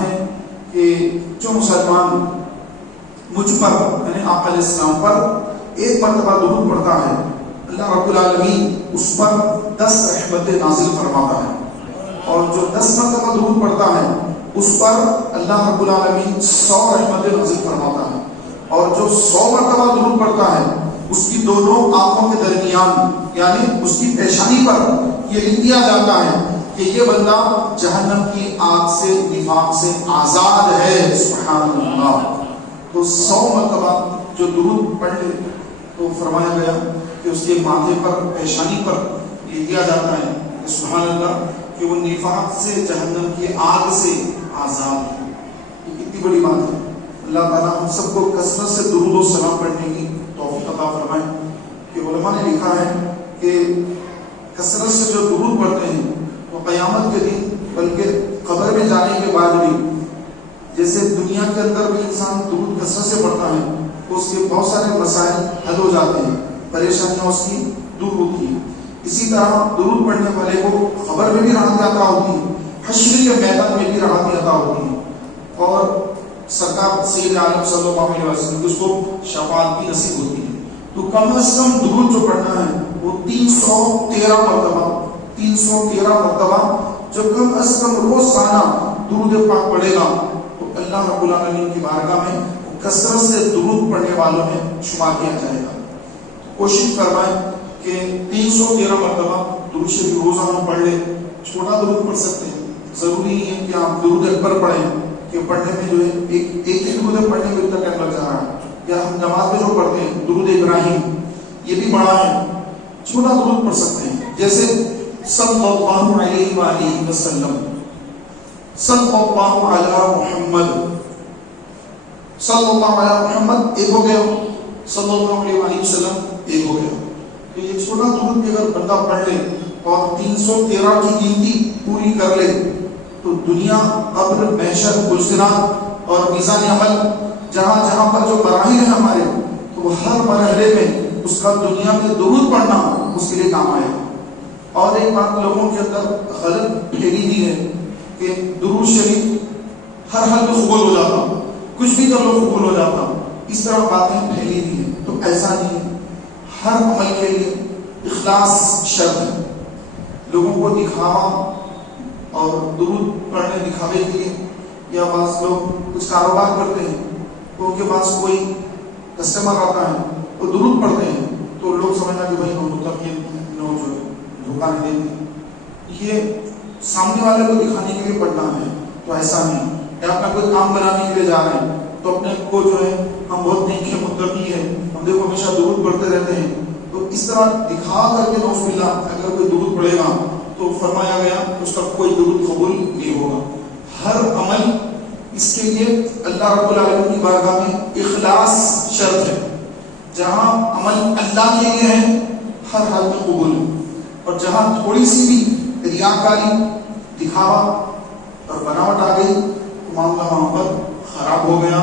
ہے کہ جو مسلمان مجھ پر یعنی آقا علیہ السلام پر ایک مرتبہ درود پڑھتا ہے اللہ رب العالمین اس پر 10 رحمتیں نازل فرماتا ہے، اور جو 10 مرتبہ درود پڑھتا ہے اس پر اللہ رب العالمین 100 رحمتیں نازل فرماتا ہے، اور جو 100 مرتبہ درود پڑھتا ہے اس کی دونوں آنکھوں کے درمیان یعنی اس کی پیشانی پر یہ لکھ دیا جاتا ہے کہ یہ بندہ جہنم کی آگ سے نفاق سے آزاد ہے۔ سبحان اللہ۔ تو 100 مرتبہ جو درود پڑھ لے تو فرمایا گیا کہ اس کے ماتھے پر پیشانی پر یہ دیا جاتا ہے کہ سبحان اللہ کہ وہ نفاق سے جہنم کی آگ سے آزاد ہے۔ یہ کتنی بڑی بات ہے۔ اللہ تعالیٰ ہم سب کو کثرت سے درود و سلام پڑھنے کی توفیق عطا فرمائے۔ کہ علماء نے لکھا ہے کہ کثرت سے جو درود پڑھتے ہیں وہ قیامت کے دن بلکہ قبر میں جانے کے بعد بھی جیسے دنیا کے اندر بھی انسان درود کثرت سے پڑھتا ہے تو اس کے بہت سارے مسائل حل ہو جاتے ہیں، پریشانیاں اس کی دور ہوتی ہیں۔ اسی طرح درود پڑھنے والے کو قبر میں بھی راحت عطا ہوتی ہے، حشر کے میدان میں بھی راحت عطا ہوتی ہے، اور سرکار سید عالم صلی اللہ علیہ وسلم اس کو شفاعت بھی نصیب ہوتی ہے۔ تو کم از کم درود جو پڑھنا ہے وہ 313 مرتبہ جو کم از کم روزانہ درود پاک پڑھے گا تو اللہ رب العالمین کی بارگاہ میں کثرت سے درود پڑھنے والوں میں شمار کیا جائے گا۔ کوشش فرمائیں کہ 313 مرتبہ درود شریف روزانہ پڑھ لیں۔ چھوٹا درود پڑھ سکتے ہیں، ضروری نہیں ہے کہ آپ درود اکبر پڑھیں کہ پڑھنے میں جو ہے ایک درود پڑھنے میں اتنا ٹائم لگ جا رہا ہے، یا ہم نماز میں جو پڑھتے ہیں درود ابراہیم یہ بھی بڑا ہے، چھوٹا درود پڑھ سکتے ہیں جیسے صلی اللہ علیہ وآلہ وسلم، صلی اللہ علی محمد، صلی اللہ علی محمد ایک ہو گیا، صلی اللہ علیہ وآلہ وسلم ایک ہو گیا۔ تو یہ چھوٹا درود بھی اگر بندہ پڑھ لے اور 313 کی گنتی پوری کر لے تو دنیا قبر محشر گزرات اور میزان عمل جہاں جہاں پر جو مراحل ہیں ہمارے تو ہر مرحلے میں اس کا دنیا میں درود پڑھنا اس کے لیے کام آئے گا۔ اور ایک بات لوگوں کے اندر غلط پھیلی ہوئی ہے کہ درود شریف ہر حال میں قبول ہو جاتا، کچھ بھی کر لو قبول ہو جاتا، اس طرح باتیں پھیلی ہوئی ہیں۔ تو ایسا نہیں ہے، ہر عمل کے لیے اخلاص شرط ہے۔ لوگوں کو دکھاوا اور درود پڑھنے دکھاوے کے لیے، یا بعض لوگ کچھ کاروبار کرتے ہیں تو ان کے پاس کوئی کسٹمر آتا ہے وہ درود پڑھتے ہیں تو لوگ سمجھنا کہ بھائی جو دھوکہ نہیں دیتے، یہ سامنے والے کو دکھانے کے لیے پڑھنا ہے، تو ایسا نہیں۔ یا اپنا کوئی کام بنانے کے لیے جا رہے ہیں تو اپنے کو جو ہے ہم بہت نیک ہیں، متقی ہیں، ہم دیکھو ہمیشہ درود پڑھتے رہتے ہیں، تو اس طرح دکھا کر کے نعوذ باللہ اگر کوئی درود پڑھے گا تو فرمایا گیا اس کا کوئی درود قبول نہیں ہوگا۔ ہر عمل اس کے لیے اللہ رب العالمین کی بارگاہ میں اخلاص شرط ہے۔ جہاں عمل اللہ کے لیے ہے ہر حال میں قبول ہے، اور جہاں تھوڑی سی بھی ریاکاری دکھاوا اور بناوٹ آ گئی تو معاملہ وہاں پر خراب ہو گیا،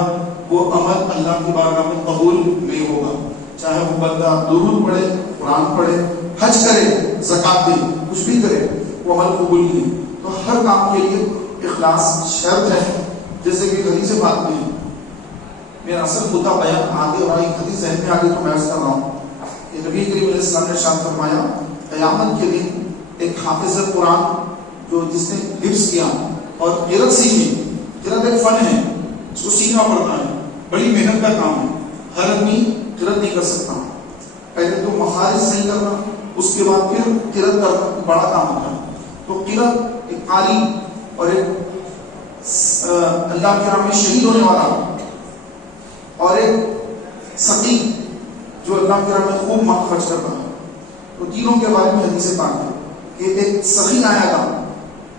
وہ عمل اللہ کی بارگاہ میں قبول نہیں ہوگا۔ چاہے وہ بندہ درود پڑھے، قرآن پڑھے، حج کرے، زکات دے، کچھ بھی کرے، وہ عمل قبول نہیں۔ تو ہر کام کے لیے اخلاص شرط ہے۔ جیسے کہ حدیث بات میں میرا اصل مدعا بیان آگے اور ایک حدیث ذہن میں آگے تو میں عرض کر رہا ہوں کہ نبی کریم علیہ السلام نے ارشاد فرمایا قیامت کے دن ایک حافظ قرآن جو جس نے حفظ کیا اور قرأت سیکھی، قرأت ایک فن ہے، اس کو سیکھنا پڑتا ہے، بڑی محنت کا کام ہے، ہر آدمی قرأت نہیں کر سکتا۔ پہلے تو مخارج صحیح کرنا، اس کے بعد پھر قرأت کرنا بڑا کام ہوتا ہے۔ تو قرأت ایک قاری اور ایک اللہ کے راہ میں شہید ہونے والا اور ایک سقی جو اللہ کے راہ میں خوب مال خرچ کرتا ہے، تو تینوں کے بارے میں حدیث پاک ہے کہ ایک سخی آیا تھا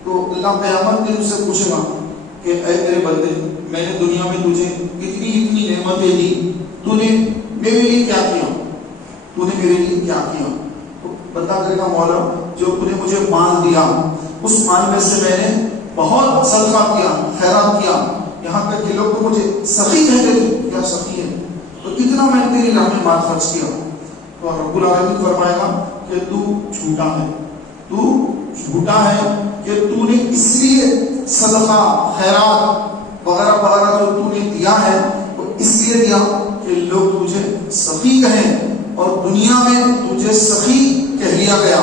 تو اللہ قیامت دن سے پوچھے گا کہ اے میرے بندے، میں نے دنیا میں تجھے اتنی نعمتیں دی، تو نے میرے لیے کیا کیا، تو نے میرے لیے کیا کیا؟ تو بتا کرے گا مولا جو تو نے مجھے مال دیا اس مال میں سے میں نے بہت صدقہ کیا، خیرات کیا، یہاں تک کہ لوگ تو مجھے سخی کہتے تھے، کیا سخی ہے، تو اتنا میں نے تیری راہ میں مال خرچ کیا۔ تو رب العالمین فرمائے گا کہ تو جھوٹا ہے، تو جھوٹا ہے کہ تو نے اس لیے صدقہ خیرات میں تجھے سخی کہہ لیا گیا،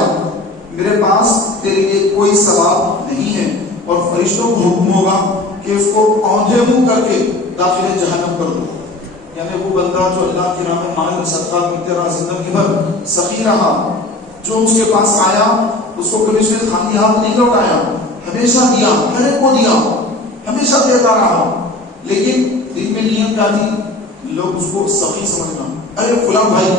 میرے پاس تیرے لیے کوئی ثواب نہیں ہے، اور فرشتوں کو حکم ہوگا کہ اس کو اونھے منہ کر کے داخل جہنم کر دو۔ یعنی وہ بندہ جو اللہ کی راہ میں مال صدقہ کرتے رہا، زندگی بھر سخی رہا، جو اس کے پاس آیا اس کو کبھی اس نے خالی ہاتھ نہیں لوٹایا، ہمیشہ دیا، ہر ایک کو دیا، ہمیشہ دیتا رہا، لیکن دل میں نیت کیا تھی؟ لوگ اس کو سخی سمجھنا، ارے فلاں بھائی،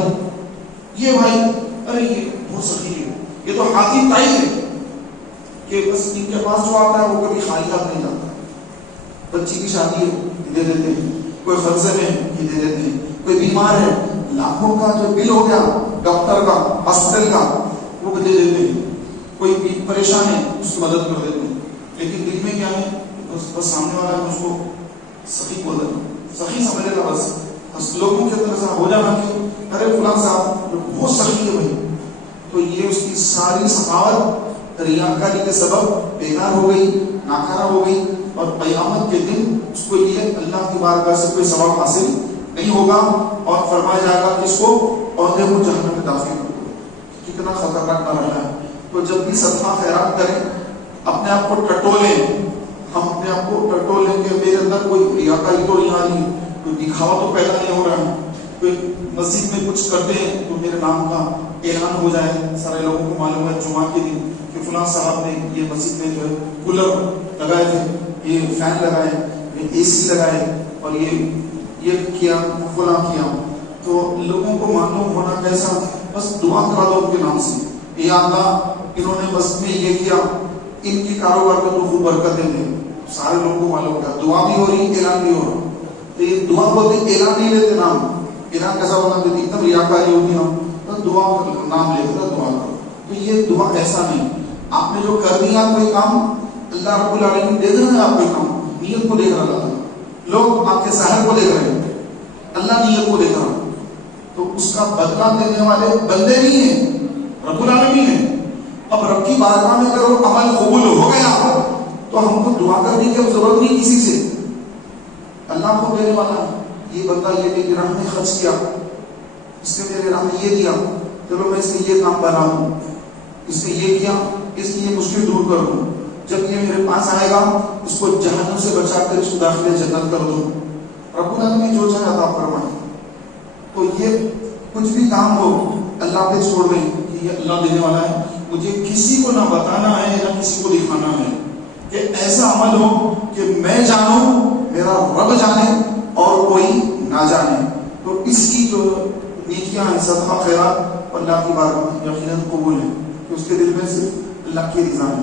یہ بھائی، ارے یہ بہت سخی ہے، یہ تو حاتم طائی ہے، کہ بس ان کے پاس جو آتا ہے وہ کبھی خالی ہاتھ نہیں جاتا۔ بچی کی شادی ہے دے دیتے ہیں، کوئی قرضے میں یہ دے دیتے ہیں، کوئی بیمار ہے لاکھوں کا جو بل ہو گیا ڈاکٹر کا، ہاسپٹل کا، وہ دے دیتے ہیں، کوئی بھی پریشان ہے اس کی مدد کر دیتے ہیں، لیکن دل میں کیا ہے؟ بس سامنے والا ہے اس کو سخی بول دینا، سخی سمجھ لینا، بس لوگوں کے اندر ہو جانا کہ ارے فلاں صاحب بہت سخی ہے بھائی، تو یہ اس کی ساری سخاوت ریاکاری کے سبب بیکار ہو گئی، ناکارہ ہو گئی، اور قیامت کے دن اس کو یہ اللہ کی بارگاہ سے کوئی ثواب حاصل نہیں ہوگا، اور فرمایا جائے گا کہ اس کو عہدے کو جہنم میں داخل کر دو۔ کتنا خطرناک مرحلہ ہے۔ تو جب بھی صدقہ خیرات کریں اپنے آپ کو ٹٹولیں، ہم اپنے آپ کو ٹٹولیں کہ میرے اندر کوئی ریاکاری تو نہیں آ رہی، کوئی دکھاوا تو پیدا نہیں ہو رہا ہے، کوئی مسجد میں کچھ کرتے ہیں تو میرے نام کا اعلان ہو جائے، سارے لوگوں کو معلوم ہے جمعہ کے دن کہ فلاں صاحب نے یہ مسجد میں جو ہے کولر لگائے تھے، یہ فین لگائے، یہ اے سی لگائے، اور یہ کیا، فلاں کیا، تو لوگوں کو معلوم ہونا کیسا؟ بس دعا کرا دو ان کے نام سے، یا اللہ انہوں نے مسجد میں یہ کیا، ان کی کاروبار میں تو خوب برکتیں دیں، سارے لوگوں کو معلوم ہوگا، دعا بھی ہو رہی، اعلان بھی ہو رہا۔ تو یہ دعا بولتے اعلان نہیں لیتے، نام اعلان کیسا بنا دیتے، ایک دم ریاکاری ہوتی ہے، تو دعا نام لے کر دعا کرو۔ تو یہ دعا ایسا نہیں، آپ نے جو کر دیا کوئی کام، اللہ رب العالمین دیکھ رہے ہیں آپ کے کام، نیت کو دیکھ رہا ہے، لوگ آپ کے ظاہر کو دیکھ رہے ہیں، اللہ نیت کو دیکھ رہا، تو اس کا بدلہ دینے والے بندے نہیں ہیں، رب العالمین ہیں۔ اب رب کی بارگاہ میں اگر وہ عمل قبول ہو گیا تو ہم کو دعا کرنے کی ضرورت نہیں کسی سے، اللہ کو دینے والا ہے۔ یہ بندہ یہ میری راہ میں خرچ کیا، اس نے میرے راہ میں یہ دیا، چلو میں اس کے یہ کام بنا دوں، اس نے یہ کیا، اس کی یہ مشکل دور کر دوں، جب یہ میرے پاس آئے گا اس کو جہنم سے بچا کر اس کو داخل جنت کر دوں۔ رب العالمین جو چاہے عطا فرمائے۔ تو یہ کچھ بھی کام ہو اللہ پہ چھوڑ دیں کہ یہ اللہ دینے والا ہے، مجھے کسی کو نہ بتانا ہے نہ کسی کو دکھانا ہے، کہ ایسا عمل ہو کہ میں جانوں، میرا رب جانے اور کوئی نہ جانے۔ تو اس کی جو نیکیاں ہیں، صدقہ خیرات، اللہ کی بارگاہ میں یقیناً قبول ہے، کہ اس کے دل میں صرف اللہ کی رضا ہے۔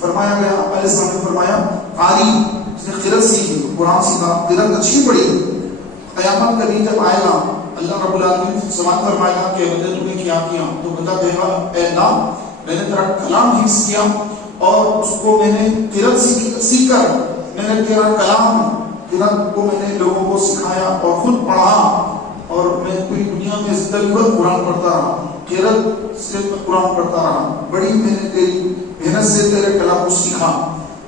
فرمایا گیا، علیہ السلام نے فرمایا، قاری اس نے قرأت سیکھی، قرآن سیکھا، قرأت اچھی پڑھی، قیامت کا دن جب آئے گا اللہ رب العالمین سوال فرمائے گا کہ بندے تم نے کیا کیا، تو بندہ کہے گا اے اللہ میں نے تیرا کلام حفظ کیا، اور اس کو میں نے قرأت سیکھ کر میں نے تیرا کلام، قرأت کو میں نے لوگوں کو سکھایا اور خود پڑھا، اور میں پوری دنیا میں زندگی بھر قرآن پڑھتا رہا، قرأت سے میں قرآن پڑھتا رہا، بڑی میں نے تیری محنت سے تیرے کلام کو سیکھا،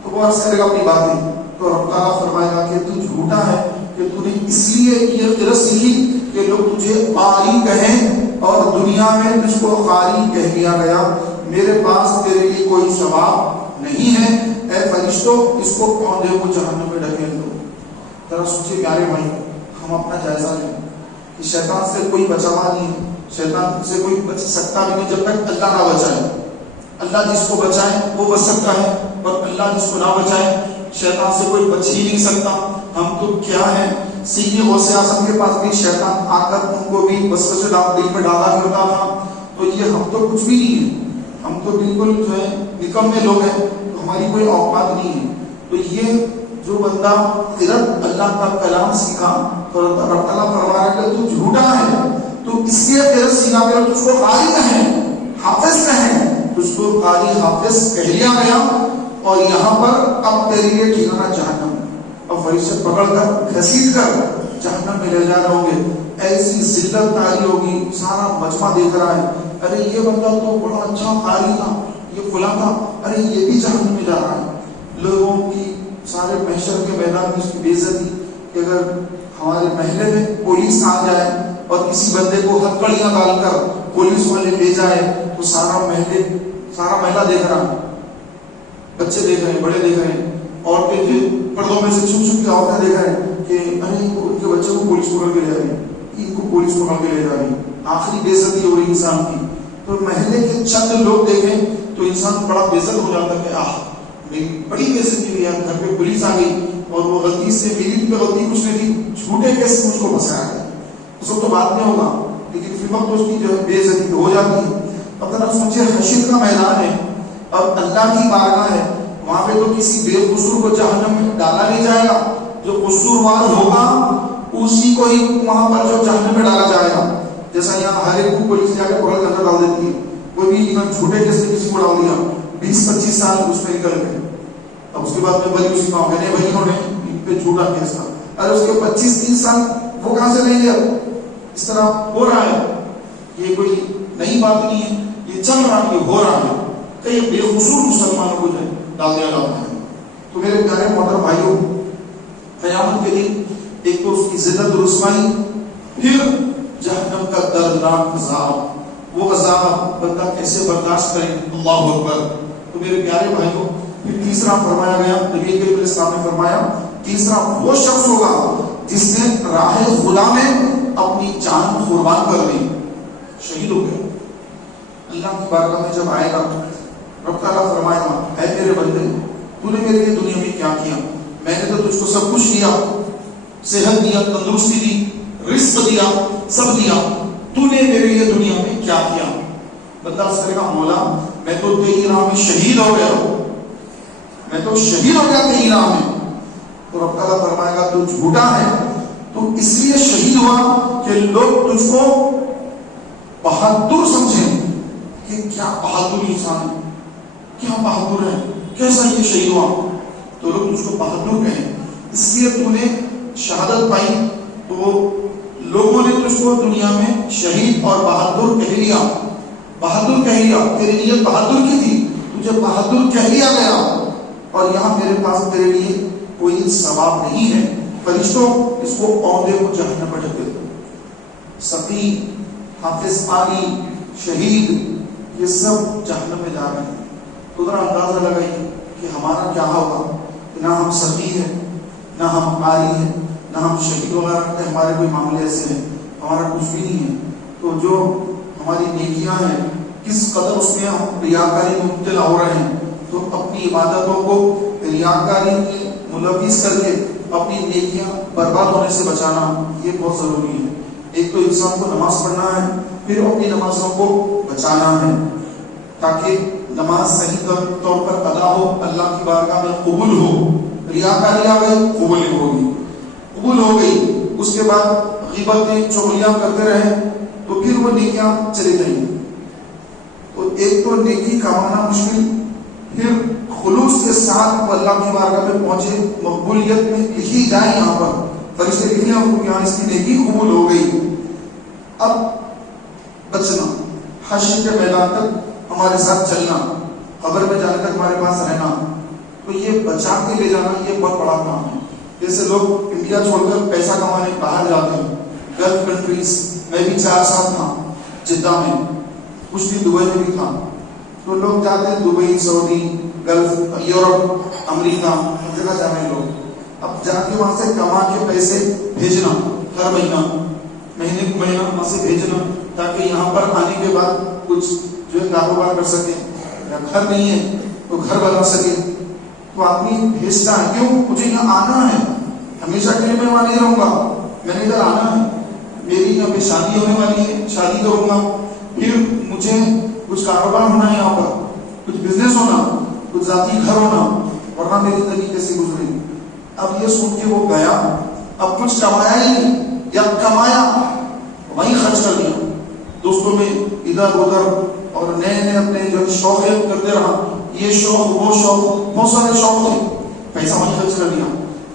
تو وہ عرض کرے گا اپنی باتیں، تو رب تعالیٰ فرمائے گا کہ تو جھوٹا ہے، کہ تو نے اس لیے یہ قرأت سیکھی کہ لوگ تجھے قاری کہیں، اور دنیا میں تجھ کو قاری کہہ دیا گیا، میرے پاس تیرے لیے کوئی ثواب نہیں ہے، اے فرشتوں اس کو اونھے کو جہنم میں ڈھکیل دو۔ ذرا سوچیے پیارے بھائی، ہم اپنا جائزہ لیں کہ شیطان سے کوئی بچاوا نہیں، شیطان سے کوئی بچ سکتا بھی نہیں جب تک اللہ نہ بچائے۔ اللہ جس کو بچائے وہ بچ سکتا ہے، اور اللہ جس کو نہ بچائے شیطان سے کوئی بچ ہی نہیں سکتا۔ ہم تو کیا ہیں، سیدھی غوث اعظم کے پاس بھی شیطان آ کر ان کو بھی وسوسے دل میں ڈالا کرتا تھا، تو یہ ہم تو کچھ بھی نہیں ہیں، ہم تو بالکل جو ہے نکمے لوگ ہیں، تو ہماری کوئی اوقات نہیں ہے۔ تو یہ جو بندہ قرأت اللہ کا کلام سیکھا، تو رب تعالیٰ فرما رہا ہے کہ تو جھوٹا ہے، تو اس لیے قرأت سیکھا کہ تجھ کو قاری کہیں، حافظ کہیں، تجھ کو قاری حافظ کہہ لیا گیا، اور یہاں پر اب تیرے لیے ٹھکانا جہنم، اور فرشتے پکڑ کر گھسیٹ کر جہنم میں لے جا رہے ہوں گے۔ ایسی ذلت تاری ہوگی، سارا مجمع دیکھ رہا ہے، ارے یہ بندہ تو بڑا اچھا قاری تھا، یہ فلاں تھا، ارے یہ بھی جہنم میں جا رہا ہے۔ لوگوں کی سارے محشر کے میدان میں اس کی بے عزتی، کہ اگر ہمارے محلے میں پولیس آ جائے اور کسی بندے کو ہتھکڑیاں ڈال کر پولیس والے لے جائے تو سارا محلہ دیکھ رہا ہے، بچے دیکھ رہے ہیں، بڑے دیکھ رہے ہیں، عورتیں جو پردوں میں سے چھپ چھپ کے عورتیں دیکھ رہے ہیں کہ ارے ان کے بچے کو پولیس پکڑ کے لے جا رہی ہے، ان کو پولیس پکڑ کے لے جا رہی ہے، آخری بے عزتی ہو رہی انسان کی. تو محلے کے چند لوگ دیکھیں تو انسان بڑا بے عزت ہو جاتا ہے کہ میری بڑی بے عزتی ہوئی ہے، گھر پہ پولیس آ گئی اور وہ غلطی سے میری بھی غلطی کچھ نہیں تھی، جھوٹے کیسے مجھ کو پھنسایا گیا. اس وقت تو بات نہیں ہوگا، لیکن فی وقت اس کی جو ہے بے عزتی ہو جاتی ہے. اب آپ سوچے حشر کا میدان ہے اور اللہ کی بارگاہ ہے، وہاں پہ تو کسی بے قصور کو جہنم میں ڈالا نہیں جائے گا، جو قصوروار ہوگا اسی کو ہی وہاں پر جو جہنم میں ڈالا جائے گا. جیسا یہاں ہر ایک کو پولیس جا کے پکڑ کے اندر ڈال دیتی ہے، کوئی بھی جھوٹے کیس میں کسی کو ڈال دیا 20-25 سال اس میں نکل گئے. اب اس کے بعد میں بھائی اسی کام نہیں بھائی انہوں نے ان پہ جھوٹا کیس تھا، ارے اس کے 25-30 سال وہ کہاں سے لیں گے؟ اس طرح ہو رہا ہے، یہ کوئی نئی بات نہیں ہے، یہ چل رہا ہے، یہ ہو رہا ہے. کئی بے قصور مسلمانوں کو جو ڈال دیا جاتا ہے. تو میرے پیارے محترم بھائیوں، قیامت کے دن ایک تو اس کی ذلت و رسوائی، پھر جہنم کا دردناک عذاب، وہ عذاب بندہ کیسے برداشت کرے؟ اللہ اکبر. تو میرے پیارے بھائیوں، پھر تیسرا فرمایا گیا، نبی کریم علیہ السلام نے فرمایا تیسرا وہ شخص ہوگا جس نے راہ خدا میں اپنی جان قربان کر دی، شہید ہو گیا. اللہ کی بارگاہ میں جب آئے گا، رب تعالیٰ فرمائے گا اے میرے بندے، تو نے میرے لیے دنیا میں کیا کیا؟ میں نے تو تجھ کو سب کچھ دیا، صحت دیا، تندرستی دی، رزق دیا، سب دیا، تو نے میرے لیے دنیا میں کیا کیا؟ بندہ اس کرے گا مولا میں تو تیری راہ میں شہید ہو گیا، میں تو شہید ہو گیا تیری راہ میں. تو رب تعالیٰ فرمائے گا تو جھوٹا ہے، تو اس لیے شہید ہوا کہ لوگ تجھ کو بہادر سمجھیں کہ کیا بہادر انسان ہے، کیا بہادر ہے، کیسا یہ شہید ہوا، تو لوگ تجھ کو بہادر کہیں. اس لیے تو نے شہادت پائی، تو لوگوں نے تجھ کو دنیا میں شہید اور بہادر کہہ لیا، بہادر کہہ لیا، تیری نیت بہادر کی تھی، تجھے بہادر کہہ لیا گیا. اور یہاں میرے پاس تیرے لیے کوئی ثواب نہیں ہے. فرشتوں اس کو عہدے کو جہنم میں ڈھکے دو. سقی، حافظ پانی، شہید، یہ سب جہنم میں جا رہے ہیں. تو ذرا اندازہ لگائیے کہ ہمارا کیا ہوگا کہ نہ ہم سقی ہیں، نہ ہم قاری ہیں، نہ ہم شہید وغیرہ ہیں، ہمارے کوئی معاملے ایسے ہیں، ہمارا کچھ بھی نہیں ہے. تو جو ہماری نیکیاں ہیں کس قدر اس میں ہم ریاکاری میں مبتلا ہو رہے ہیں. تو اپنی عبادتوں کو ریاکاری میں ملوث کر کے اپنی نیکیاں برباد ہونے سے بچانا یہ بہت ضروری ہے. ایک تو انسان کو نماز پڑھنا ہے، پھر اپنی نمازوں کو بچانا ہے تاکہ نماز صحیح طور پر ادا ہو، اللہ کی بارگاہ میں قبول ہو. ریاکاری آ گئی، قبول نہیں ہوگی، قبول ہو گئی، اس کے بعد غیبتیں چغلیاں کرتے رہے تو پھر وہ نیکیاں چلی گئیں. تو ایک تو نیکی کمانا مشکل، پھر خلوص کے ساتھ وہ اللہ کی بارگاہ میں پہنچے، مقبولیت میں لکھی جائے، یہاں پر فرشتے لکھ لیں کہ یہاں اس کی نیکی قبول ہو گئی. اب بچنا، حشر کے میدان تک ہمارے ساتھ چلنا، قبر میں جانے تک ہمارے پاس رہنا، تو یہ بچا کے لے جانا یہ بہت بڑا کام ہے. جیسے لوگ انڈیا چھوڑ کر پیسہ کمانے باہر جاتے ہیں، گلف کنٹریز میں بھی 4 سال تھا، جدہ میں، کچھ دن دبئی میں بھی تھا. تو لوگ جاتے ہیں دبئی، سعودی، گلف، یورپ، امریکہ، ہر جگہ جا رہے ہیں لوگ. اب جا کے وہاں سے کما کے پیسے بھیجنا، ہر مہینہ، مہینے کو مہینہ وہاں سے بھیجنا، تاکہ یہاں پر آنے کے بعد کچھ جو ہے کاروبار کر سکے، یا گھر نہیں ہے تو گھر بنا سکے. تو آدمی بھیجتا ہے، کیوں؟ مجھے یہاں آنا ہے، ہمیشہ کے لیے میں وہاں نہیں رہوں گا، میں نے ادھر آنا ہے، میری یہاں پہ شادی ہونے والی ہے، شادی کروں گا، پھر مجھے کچھ کاروبار ہونا ہے، یہاں پر کچھ بزنس ہونا، کچھ ذاتی گھر ہونا، ورنہ میری زندگی کیسے گزری. اب یہ سن کے وہ گیا، اب کچھ کمایا ہی نہیں، یا کمایا وہیں خرچ کر دیا دوستوں میں ادھر ادھر، اور نئے نئے اپنے جو شوق کرتے رہا، یہ شوق وہ شوق، بہت سارے شوق تھے، پیسہ وہیں خرچ کر دیا.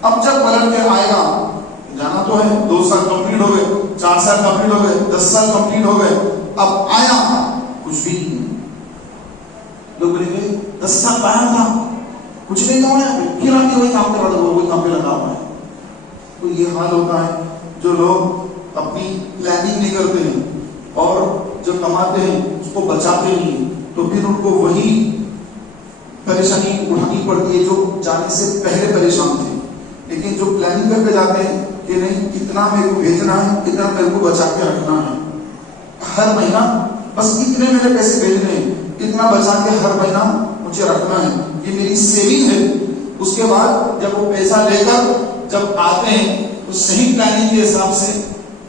اب جب پلٹ کے آئے گا، جانا تو ہے، 2 سال کمپلیٹ ہو گئے، 4 سال کمپلیٹ ہو گئے، 10 سال کمپلیٹ ہو گئے، اب آیا کچھ بھی نہیں. لوگ بولیں گے 10 سال پایا تھا، کچھ نہیں کمایا، پھر آ کے وہی کام کر رہا تھا، وہی کام پہ لگا ہوا ہے. تو یہ حال ہوتا ہے جو لوگ اپنی پلاننگ نہیں کرتے ہیں اور جو کماتے ہیں اس کو بچاتے نہیں تو پھر ان کو وہی پریشانی اٹھانی پڑتی ہے جو جانے سے پہلے پریشان تھے. لیکن جو پلاننگ کر کے جاتے ہیں کہ نہیں کتنا میرے کو بھیجنا ہے، کتنا میرے کو بچا کے رکھنا ہے، ہر مہینہ بس اتنے میرے پیسے بھیجنے ہیں، اتنا بچا کے ہر مہینہ مجھے رکھنا ہے، یہ میری سیونگ ہے. اس کے بعد جب وہ پیسہ لے کر جب آتے ہیں تو صحیح پلاننگ کے حساب سے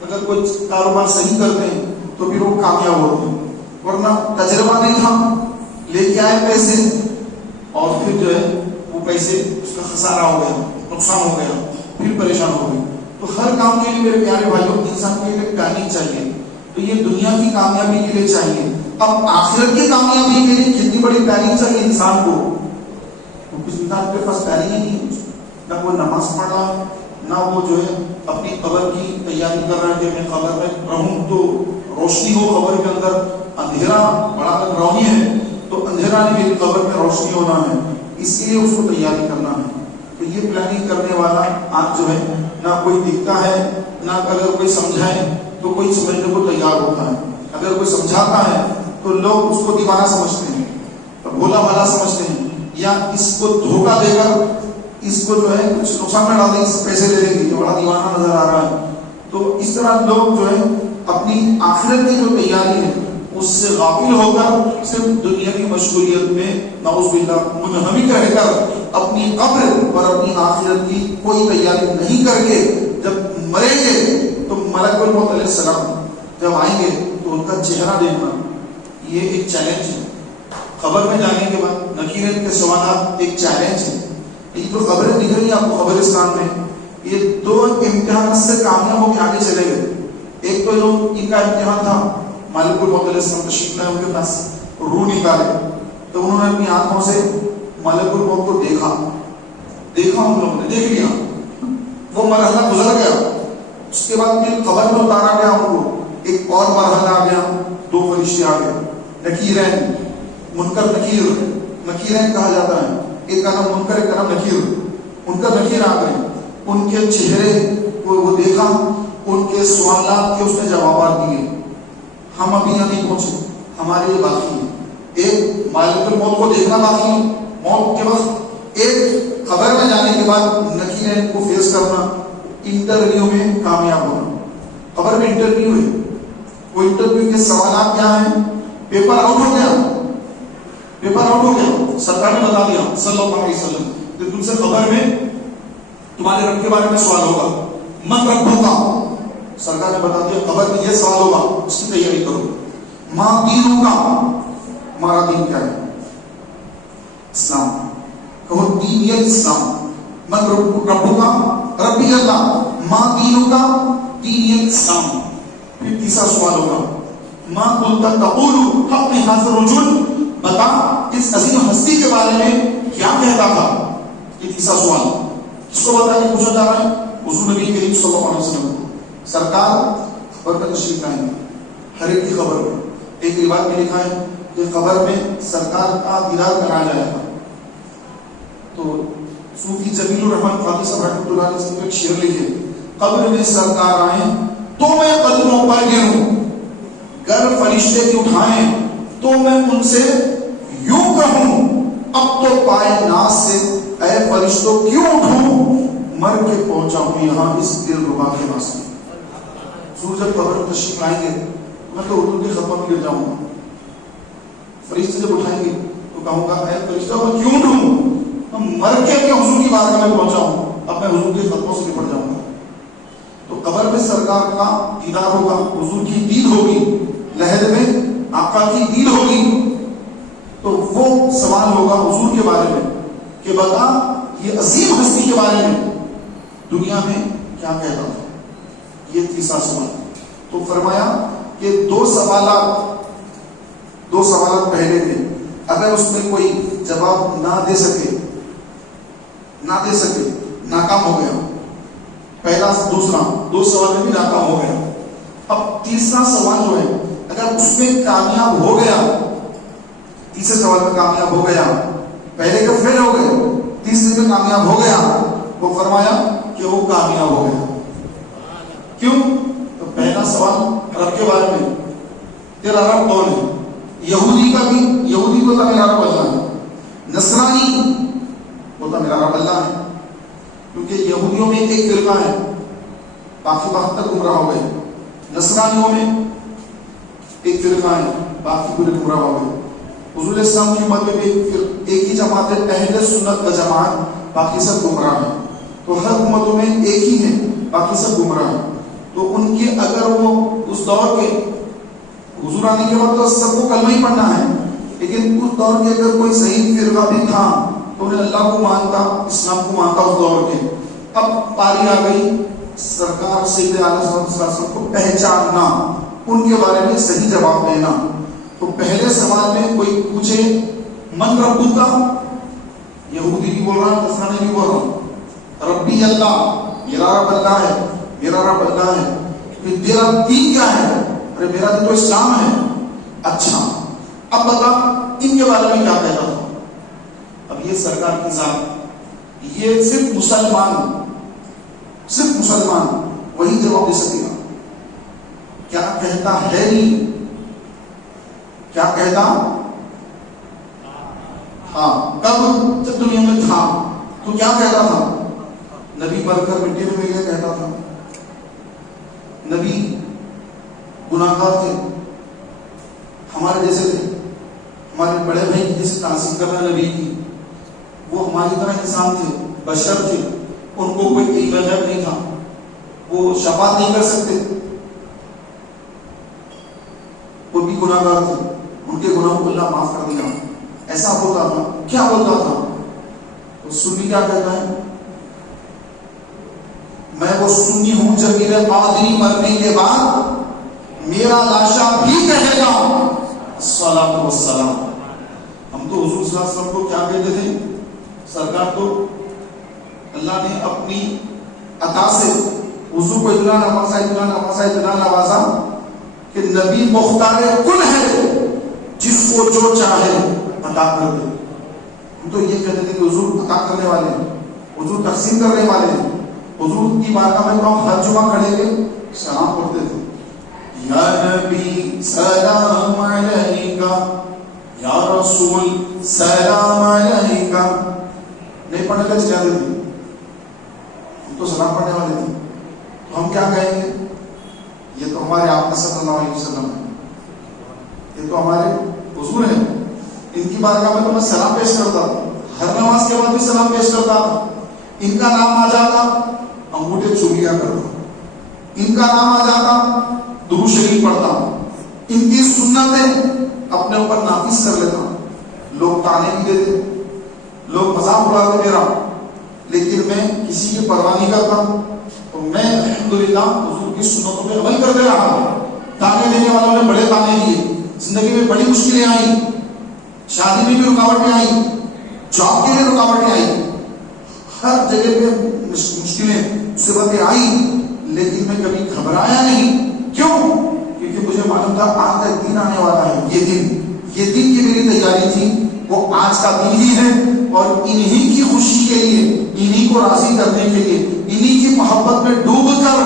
اگر کوئی کاروبار صحیح کرتے ہیں تو پھر وہ کامیاب ہوتے ہیں. ورنہ تجربہ نہیں تھا، لے کے آئے پیسے اور پھر جو ہے وہ پیسے اس کا خسارہ ہو گیا، نقصان ہو گیا، پھر پریشان ہو گئے. تو ہر کام کے لیے میرے پیارے بھائیوں انسان کے لیے پلاننگ چاہیے. تو یہ دنیا کی کامیابی کے لیے چاہیے. اب آخرت کی کامیابی کے لیے کتنی بڑی پلاننگ چاہیے انسان کو. تو کچھ انسان کے پاس پلاننگ ہی نہیں، نہ وہ نماز پڑھا، نہ وہ جو ہے اپنی قبر کی تیاری کر رہا ہے کہ میں قبر میں رہوں تو روشنی ہو قبر کے اندر. اندھیرا بڑا ڈراؤنی ہے تو اندھیرا نہیں، میری قبر میں روشنی ہونا ہے، اس لیے اس کو تیاری کرنا ہے. تو یہ پلاننگ کرنے والا آج جو ہے نہ کوئی دکھتا ہے، نہ اگر کوئی سمجھائے تو کوئی سمجھنے کو تیار ہوتا ہے. اگر کوئی سمجھاتا ہے تو لوگ اس کو دیوانہ سمجھتے ہیں، بھولا بھالا سمجھتے ہیں، یا اس کو دھوکہ دے کر اس کو جو ہے کچھ نقصان میں ڈال دیں، اس پیسے لے لیں گے، یہ بڑا دیوانہ نظر آ رہا ہے. تو اس طرح لوگ جو ہے اپنی آخرت کی جو تیاری ہے اس سے غافل ہو کر صرف دنیا کی مشغولیت میں نعوذ باللہ منہمک رہ کر اپنی قبر اور اپنی آخرت کی کوئی تیاری نہیں کر کے جب مریں گے تو ملک الموت علیہ السلام جب آئیں گے تو ان کا چہرہ دیکھنا یہ ایک چیلنج ہے. قبر میں جانے کے بعد نکیرت کے سوالات ایک چیلنج ہے. یہ جو خبریں دکھ رہی ہیں آپ کو قبرستان میں، یہ دو امتحان سے کامیاب ہو کے آگے چلے گئے. ایک تو جو ان کا امتحان تھا مالک الموت علیہ السلام تشریف لائے، ان کے پاس روح نکالے تو انہوں نے اپنی آنکھوں سے مالک الموت کو دیکھا ان لوگوں نے دیکھ لیا، وہ مرحلہ گزر گیا. اس کے بعد پھر قبر میں اتارا گیا، ان کو ایک اور مرحلہ آ گیا، دو فرشتے آ گئے، نکیرین منکر نکیرین کہا جاتا ہے، ایک کا نام منکر ایک کا نام نکیر. ان کا نکیر آ گئے، ان کے چہرے کو وہ دیکھا، ان کے سوالات کے اس نے جوابات دیے. ہم ابھی یہاں نہیں پہنچے، ہمارے لیے باقی ہے. ایک مالک الموت کو دیکھنا باقی ہے موت کے وقت، ایک قبر میں جانے کے بعد نکیرین کو فیس کرنا، انٹرویو میں کامیاب ہونا. قبر میں انٹرویو ہے، وہ انٹرویو کے سوالات کیا ہیں؟ پیپر آؤٹ ہو گیا، سرکار نے بتا دیا صلی اللہ علیہ وسلم کہ تم سے قبر میں تمہارے رب کے بارے میں سوال ہوگا. من رب ہوگا، سرکار نے بتا دیا قبر میں یہ سوال ہوگا، اس کی تیاری کرو. ماں دینوں کا، ہمارا دین کیا ہے؟ اسلام. کہو دین یہ اسلام. من رب کا، ربی اللہ. ماں دینوں کا، دین یہ اسلام. پھر تیسرا سوال ہوگا ماں کنت تقول حق حاضر رجل، بتا اس عظیم ہستی کے بارے میں کیا کہتا تھا. یہ تیسرا سوال کس کو بتا کے پوچھا جا رہا ہے؟ حضور نبی کریم صلی اللہ علیہ وسلم. سرکار قبر میں تشریف لائیں گے، ہر ایک کی قبر میں. ایک روایت میں لکھا ہے کہ قبر میں سرکار کا دیدار کرایا جائے گا. تو صوفی جمیل الرحمن قادری صاحب رحمۃ اللہ علیہ وسلم ایک شعر لکھے، قبر میں سرکار آئیں تو میں قدموں پر گروں، گر فرشتے کی اٹھائیں تو میں ان سے یوں کہوں، اب تو پائے ناز سے اے فرشتوں کیوں اٹھوں، مر کے پہنچا ہوں یہاں اس دل ربا کے واسطے. سورج جب قبر میں تشریف لائیں گے میں تو اردو کے خطبہ میں گر جاؤں گا. فرشتے جب اٹھائیں گے تو کہوں گا اے فرشتوں میں کیوں اٹھوں، مر کے اپنے حضور کی بارگاہ میں پہنچا ہوں، اب میں حضور کے خطبوں سے نپٹ جاؤں گا. تو قبر میں سرکار کا دیدار ہوگا، حضور کی دید ہوگی، لہد میں آقا کی دید ہوگی. تو وہ سوال ہوگا حضور کے بارے میں کہ بتا یہ عظیم ہستی کے بارے میں دنیا میں کیا کہتا تھا. یہ تیسرا سوال. تو فرمایا کہ دو سوالات پہلے تھے، اگر اس میں کوئی جواب نہ دے سکے ناکام ہو گیا. پہلا دوسرا دو سوال میں بھی ناکام ہو گیا. اب تیسرا سوال جو ہے اگر اس میں کامیاب ہو گیا، تیسرے سوال میں کامیاب ہو گیا، پہلے کے فیل ہو گئے، تیسرے میں کامیاب ہو گیا، وہ فرمایا کہ وہ کامیاب ہو گیا. کیوں؟ تو پہلا سوال رب کے بارے میں، تیرا رب کون ہے؟ یہودی کو تو میرا رب اللہ ہے، نصرانی وہ تو میرا رب اللہ ہے، کیونکہ یہودیوں میں ایک فرقہ ہے، باقی 72 گمراہ ہو گئے، نصرانیوں میں ایک فرقہ ہے، باقی پورے گمراہ ہو گئے۔ حضور اسلام کی امت میں بھی ایک ہی جماعت ہے، اہل سنت و جماعت، باقی سب گمراہ ہیں۔ تو ہر امتوں میں ایک ہی ہے، باقی سب گمراہ ہیں۔ تو ان کے اگر وہ اس دور کے حضور آنے کے بعد تو سب کو کلمہ ہی پڑھنا ہے، لیکن اس دور کے اگر کوئی صحیح فرقہ بھی تھا تو انہیں اللہ کو مانتا، اسلام کو مانتا اس دور کے۔ اب پاری آ گئی سرکار سید عالم صلی اللہ علیہ وسلم کو پہچاننا، ان کے بارے میں صحیح جواب دینا۔ تو پہلے سوال میں کوئی پوچھے من ربو کا، یہودی بھی بول رہا ہے، نصرانی بھی بول رہا ہوں، ربی اللہ، میرا رب اللہ ہے، میرا رب اللہ ہے، کہ تیرا دین کیا ہے؟ ارے میرا دین تو اسلام ہے۔ اچھا اب بتا ان کے بارے میں کیا کہتا تھا؟ اب یہ سرکار کی ذات، یہ صرف مسلمان وہی جواب دے سکے گا۔ کیا کہتا ہے نہیں، کیا کہتا؟ ہاں کب؟ جب دنیا میں تھا تو کیا کہتا تھا؟ نبی بن کر مٹی میں مل گیا کہتا تھا، نبی گناہگار تھے، ہمارے جیسے تھے، ہمارے بڑے بھائی جیسے تعظیم کرنا نبی کی، وہ ہماری طرح انسان تھے، بشر تھے، ان کو کوئی علم غیب نہیں تھا، وہ شفاعت نہیں کر سکتے، وہ بھی گناہگار تھے، ان کے گناہوں کو اللہ معاف کر دیا۔ ایسا بولتا تھا۔ کیا بولتا تھا؟ تو سنی کیا کہتا ہے؟ میں وہ سنی ہوں جب میرے قادری مرنے کے بعد میرا لاشا بھی کہے گا الصلاۃ والسلام۔ ہم تو حضور صلی اللہ علیہ وسلم کو کیا کہتے تھے؟ سرکار تو اللہ نے اپنی عطا سے حضور کو اتنا نوازا کہ نبی مختار کل ہے، جس کو جو چاہے عطا کر دے۔ ہم تو یہ کہتے تھے کہ حضور عطا کرنے والے ہیں، حضور تقسیم کرنے والے ہیں۔ حضور کی بارگاہ میں ہم ہر جمعہ کھڑے کے سلام پڑھتے تھے، یا نبی سلام علیکہ، یا رسول سلام علیکہ۔ نہیں پڑھنے کا چاہتے تھے، ہم تو سلام پڑھنے والے تھے، تو ہم کیا کہیں گے؟ یہ تو ہمارے آقا صلی اللہ علیہ وسلم ہے، یہ تو ہمارے حضور ہیں، ان کی بارگاہ میں تو میں سلام پیش کرتا تھا، ہر نماز کے بعد بھی سلام پیش کرتا تھا۔ ان کا نام آ جاتا انگوٹھے چوم لیا کرتا، ان کا نام آ جاتا درود شریف پڑھتا، ان کی سنتیں اپنے اوپر نافذ کر لیتا۔ لوگ تانے بھی دیتے، لوگ مذاق اڑاتے میرا، لیکن میں کسی کی پرواہ نہیں کرتا۔ تو میں الحمدللہ حضور کی سنتوں پہ عمل کرتے رہا ہوں۔ تانے دینے والوں نے بڑے تانے دیے، زندگی میں بڑی مشکلیں آئیں، شادی میں بھی رکاوٹیں آئیں، جاب کے لیے رکاوٹیں آئیں، ہر جگہ پہ مشکلیں مصیبتیں آئیں، لیکن میں کبھی گھبرایا نہیں۔ کیوں؟ کیونکہ مجھے معلوم تھا آج کا دن آنے والا ہے، یہ دن کی میری تیاری تھی، وہ آج کا دن ہی ہے، اور انہی کی خوشی کے لیے، انہی کو راضی کرنے کے لیے، انہی کی محبت میں ڈوب کر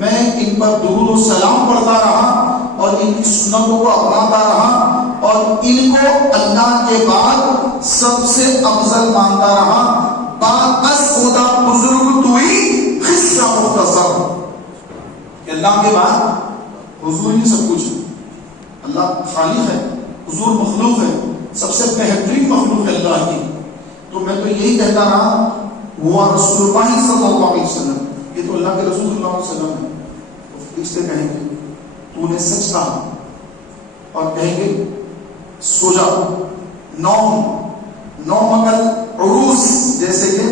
میں ان پر درود و سلام پڑھتا رہا اور ان کی سنتوں کو اپناتا رہا اور ان کو اللہ کے بعد سب سے افضل مانتا رہا۔ باعث خدا بزرگ توئی قصہ مختصر، اللہ کے بعد حضور ہی سب کچھ ہے۔ اللہ خالق ہے، حضور مخلوق ہے، سب سے بہترین مخلوق ہے اللہ کی۔ تو میں تو یہی کہتا رہا وہ رسول اللہ صلی اللہ علیہ وسلم، یہ تو اللہ کے رسول صلی اللہ علیہ وسلم ہے۔ تو فرشتے کہیں گے تو نے سچ کہا، اور کہیں گے سو جا۔ نو مکل عروس، جیسے کہ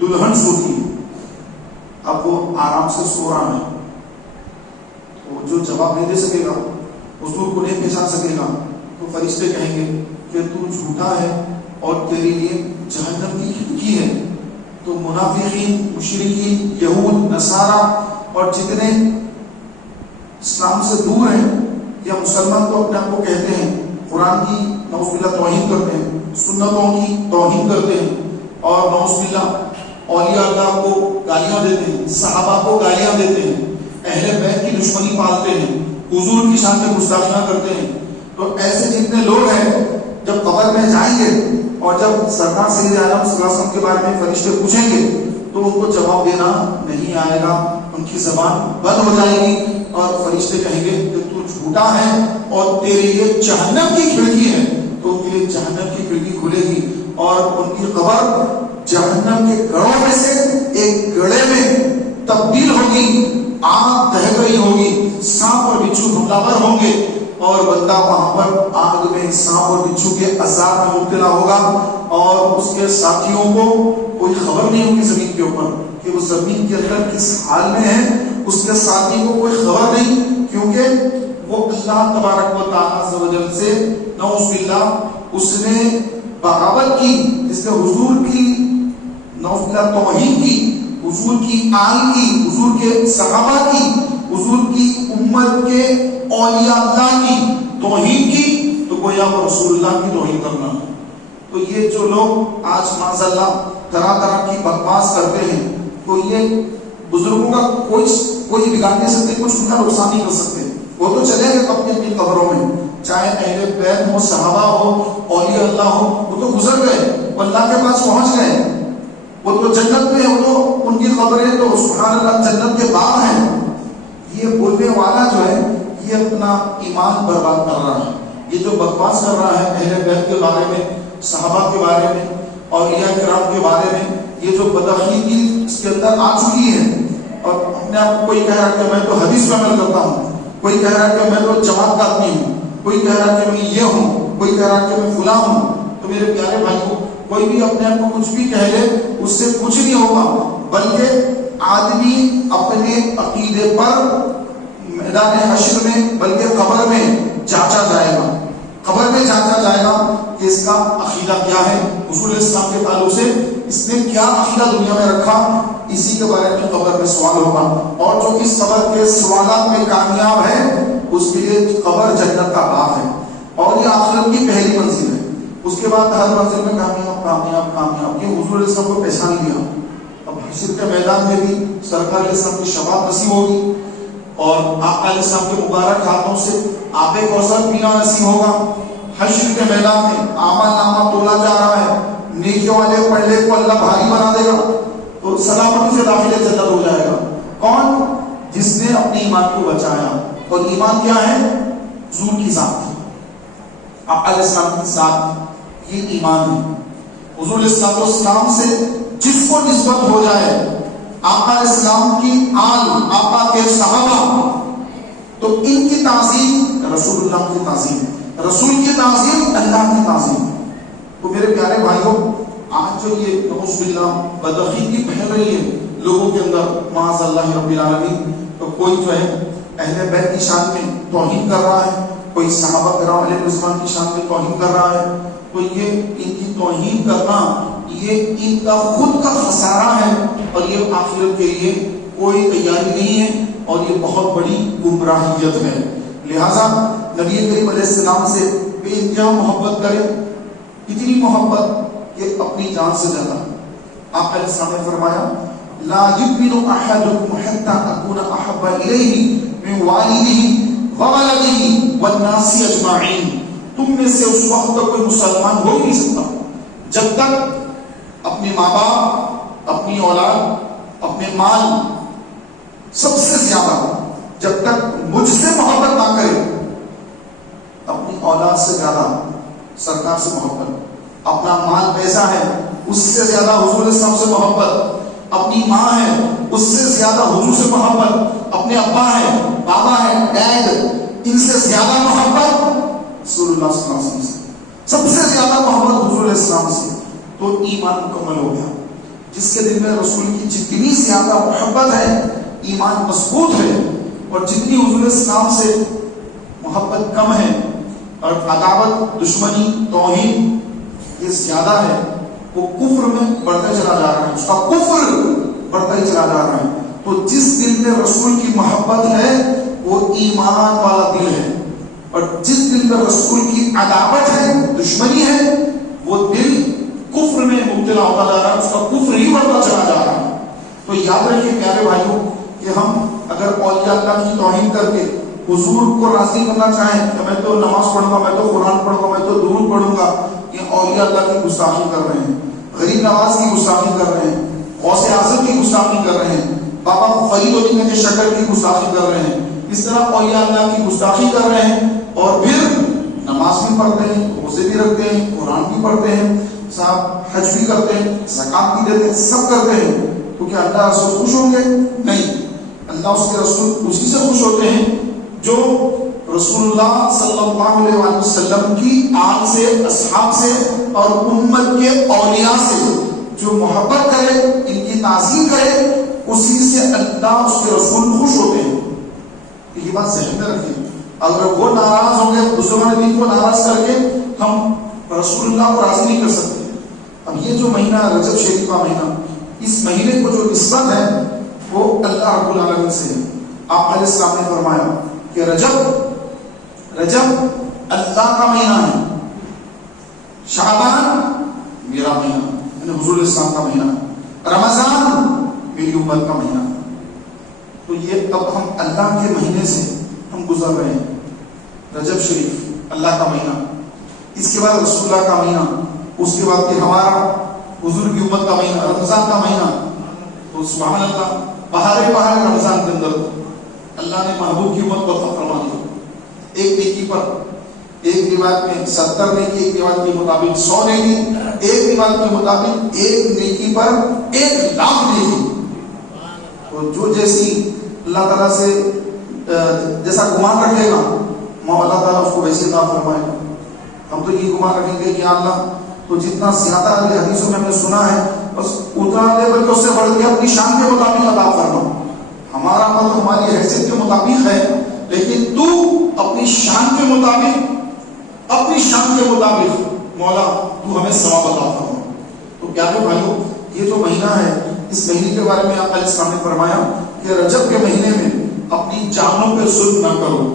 دلہن سوتی ہے، اب وہ آرام سے سو رہا ہے، تو جو جواب نہیں دے سکے گا، حضور کو نہیں پہچان سکے گا، تو فرشتے کہیں گے کہ تو جھوٹا ہے اور تیرے لیے جہنم کی کھڑکی ہے۔ تو منافقین، مشرکین، یہود، نصارہ اور جتنے اسلام سے دور ہیں یا مسلمان تو اپنے آپ کو کہتے ہیں، قرآن کی نعوذ باللہ توہین کرتے ہیں، سنتوں کی توہین کرتے ہیں، اور نعوذ باللہ اولیاء اللہ کو گالیاں دیتے ہیں، صحابہ کو گالیاں دیتے ہیں، اہل بیت کی دشمنی پالتے ہیں، حضور کی شان میں گستاخیاں کرتے ہیں. تو ایسے جتنے لوگ ہیں جب قبر میں جائیں گے اور جب سرکار سید عالم صلی اللہ علیہ وسلم کے بارے میں فرشتے پوچھیں گے تو ان کو جواب دینا نہیں آئے گا, ان کی زبان بند ہو جائے گی اور فرشتے کہیں گے کہ تو جھوٹا ہے اور تیرے لیے جہنم کی کھڑکی ہے. تو ان کے لیے جہنم کی کھڑکی کھلے گی اور ان کی قبر جہنم کے گڑھوں میں سے ایک گڑھے میں تبدیل ہوگی, آگ دہک رہی ہوگی, سانپ اور بچھو حملہ ور ہوں گے اور بندہ وہاں پر آگ میں سانپ اور بچھو کے عذاب میں مبتلا ہوگا اور اس کے ساتھیوں کو کوئی خبر نہیں ہوگی زمین کے اوپر کہ وہ زمین کے اندر کس حال میں ہے. اس کے ساتھی کو کوئی خبر نہیں کیونکہ وہ اللہ تبارک و تعالیٰ عز و جل سے نعوذ باللہ اس نے بغاوت کی, جس نے حضور کی نعوذ باللہ توہین کی, حضور کی آل کی, حضور کے صحابہ کی, حضور کی امت کے اولیاء اللہ کی توہین کی, تو گویا وہ رسول اللہ کی توہین کرنا. تو یہ جو لوگ آج معاذ اللہ طرح طرح کی بکواس کرتے ہیں تو یہ بزرگوں کا کوئی بگاڑ نہیں سکتے, کچھ ان کا نقصان نہیں کر سکتے. وہ تو چلے گئے اپنی اپنی قبروں میں, چاہے اہل بیت ہو, صحابہ ہو, اولیاء اللہ ہو, وہ تو گزر گئے, وہ اللہ کے پاس پہنچ گئے, وہ تو جنت میں, وہ تو ان کی قبریں تو سبحان اللہ جنت کے باغ ہیں. یہ بولنے والا جو ہے یہ اپنا ایمان برباد کر رہا ہے. یہ جو بکواس کر رہا ہے اہل بیت کے بارے میں, صحابہ کے بارے میں, اولیاء کرام کے بارے میں, یہ جو بدعقیدگی اس کے اندر آ چکی ہے اور اپنے آپ کو کوئی کہہ رہا کہ میں تو حدیث پہ عمل کرتا ہوں, کوئی کہہ رہا کہ میں تو جماعت کا آدمی ہوں, کوئی کہہ رہا کہ میں یہ ہوں, کوئی کہہ رہا کہ میں فلاں ہوں. تو میرے پیارے بھائیوں, کوئی بھی اپنے آپ کو کچھ بھی کہہ لے اس سے کچھ نہیں ہوگا, بلکہ آدمی اپنے عقیدے پر میدان حشر میں بلکہ قبر میں جانچا جائے گا, قبر میں جانچا جائے گا کہ اس کا عقیدہ کیا ہے, حضور اسلام کے تعلق سے اس نے کیا عقیدہ دنیا میں رکھا, اسی کے بارے میں قبر میں سوال ہوگا. اور جو اس قبر کے سوالات میں کامیاب ہے اس کے لیے قبر جنت کا باغ ہے اور یہ آخرت کی پہلی منزل ہے. اس کے بعد ہر منزل میں کامیاب کامیاب کامیاب. یہ حضور علیہ السلام کو پہچان لیا. اب حشر کے میدان میں بھی سرکار علیہ السلام کی شفاعت نصیب ہوگی اور آقا علیہ السلام کے مبارک ہاتھوں سے آب کوثر پینا نصیب ہوگا. حشر کے میدان میں اعمال نامہ تولا جا رہا ہے, نیکیوں والے پلڑے کو اللہ بھاری بنا دے گا تو سلامتی سے داخل جنت ہو جائے گا. کون؟ جس نے اپنے ایمان کو بچایا. اور ایمان کیا ہے؟ حضور کی ذات, آقا علیہ السلام کی ذات, یہ ایمان ہے. حضور علیہ السلام سے جس کو نسبت ہو جائے, آقا علیہ السلام کی آل, آقا کے صحابہ, تو ان کی تعظیم رسول اللہ کی تعظیم, رسول کی تعظیم اللہ کی تعظیم. تو میرے پیارے بھائیوں, آج جو یہ نعوذ باللہ بدعقیدگی پھیل رہی ہے لوگوں کے اندر معاذ اللہ رب العالمین, تو کوئی جو ہے اہل بیت کی شان میں توہین کر رہا ہے, کوئی صحابہ کرام علیہ الرضوان کی شان میں توہین کر رہا ہے, تو یہ ان کی توہین کرنا یہ ان کا خود کا خسارہ ہے اور یہ آخرت کے لیے کوئی تیاری نہیں ہے اور یہ بہت بڑی گمراہیت ہے. لہذا نبی کریم علیہ السلام سے بے انتہا محبت کریں, اتنی محبت کہ اپنی جان سے زیادہ. آقا علیہ السلام نے فرمایا لا یؤمن احدکم حتی اکون احب الیہ من والدہ وولدہ والناس اجمعین. تم میں سے اس وقت تک کوئی مسلمان ہو نہیں سکتا جب تک اپنے ماں باپ, اپنی اولاد, اپنے مال, سب سے زیادہ جب تک مجھ سے محبت نہ کرے, اپنی اولاد سے زیادہ سرکار سے محبت, اپنا مال پیسہ ہے اس سے زیادہ حضور علیہ السلام سے محبت, اپنی ماں ہے اس سے زیادہ حضور سے محبت, اپنے ابا ہے, بابا ہے, ڈیڈ, ان سے زیادہ محبت رسول اللہ صلی اللہ علیہ وسلم سے, سب سے زیادہ محبت حضور علیہ السلام سے. تو ایمان مکمل ہو گیا. جس کے دل میں رسول کی جتنی زیادہ محبت ہے ایمان مضبوط ہے, اور جتنی حضور علیہ السلام سے محبت کم ہے اور عداوت, دشمنی, توہین یہ زیادہ ہے, وہ کفر میں بڑھتا چلا جا رہا ہے, اس کا کفر بڑھتا ہی چلا جا رہا ہے. تو جس دل میں رسول کی محبت ہے وہ ایمان والا دل ہے, اور جس دل میں رسول کی عداوت ہے, دشمنی ہے, وہ دل کفر میں مبتلا ہوتا جا رہا ہے, اس کا کفر ہی بڑھتا چلا جا رہا ہے. تو یاد رکھیے پیارے بھائیوں کہ ہم اگر اولیاء اللہ کی توہین کر کے حضور کو راضی کرنا چاہیں کہ میں تو نماز پڑھوں گا، میں تو قرآن پڑھوں گا، میں تو درود پڑھوں گا، یہ اولیاء اللہ کی گستاخی کر رہے ہیں، غریب نواز کی گستاخی کر رہے ہیں، غوث اعظم کی گستاخی کر رہے ہیں، بابا فرید الدین کے شکر کی گستاخی کر رہے ہیں، اس طرح اولیاء اللہ کی گستاخی کر رہے ہیں، اور پھر نماز بھی پڑھتے ہیں، روزے بھی رکھتے ہیں، قرآن بھی پڑھتے ہیں، صاحب حج بھی کرتے ہیں، زکات بھی دیتے ہیں، سب کرتے ہیں، تو کیا اللہ رسول خوش ہوں گے؟ نہیں، اللہ اس کے رسول اسی سے خوش ہوتے ہیں جو رسول اللہ صلی اللہ علیہ وسلم کی آل سے، اصحاب سے اور امت کے اولیاء سے جو محبت کرے، ان کی تعظیم کرے، اسی سے اللہ اس کے رسول خوش ہوتے ہیں۔ یہ بات ذہن میں رکھیں، اگر وہ ناراض ہوں گے، بزرگان دین کو ناراض کر کے ہم رسول اللہ کو راضی نہیں کر سکتے۔ اب یہ جو مہینہ رجب شریف کا مہینہ، اس مہینے کو جو نسبت ہے وہ اللہ رب العالمین سے ہے۔ آپ علیہ السلام نے فرمایا کہ رجب اللہ کا مہینہ ہے، شعبان میرا مہینہ یعنی حضور اسلام کا مہینہ، رمضان میری امت کا مہینہ۔ تو یہ اب ہم اللہ کے مہینے سے ہم گزر رہے ہیں۔ رجب شریف اللہ کا مہینہ، اس کے بعد رسول اللہ کا مہینہ، اس کے بعد کہ ہمارا حضور کی امت کا مہینہ رمضان کا مہینہ۔ تو سبحان اللہ، بہارے بہار رمضان کے اندر اللہ نے محبوب کی امت کو عطا فرما دیا۔ ایک نیکی پر، ایک روایت میں 70 نیکی، ایک روایت کے مطابق 100 نیکی، ایک روایت کے مطابق ایک نیکی پر 1,00,000 نیکی۔ تو جو جیسی اللہ تعالیٰ سے جیسا گمان رکھے گا، اللہ تعالیٰ اس کو ویسے عطا فرمائے گا۔ ہم تو یہ گمان رکھیں گے کہ یا اللہ تو جتنا زیادہ حدیثوں میں ہم نے سنا ہے بس اتنا لے، بلکہ اس سے بڑھ کے اپنی شان کے مطابق عطا فرما۔ ہمارا عمل تو ہماری حیثیت کے مطابق ہے، لیکن تو اپنی شان کے مطابق، اپنی شان کے مطابق مولا تو ہمیں ثواب عطا فرما۔ تو پیارے بھائیوں، یہ جو مہینہ ہے، اس مہینے کے بارے میں آپ علیہ السلام نے فرمایا کہ رجب کے مہینے میں اپنی جانوں پہ ظلم نہ کرو،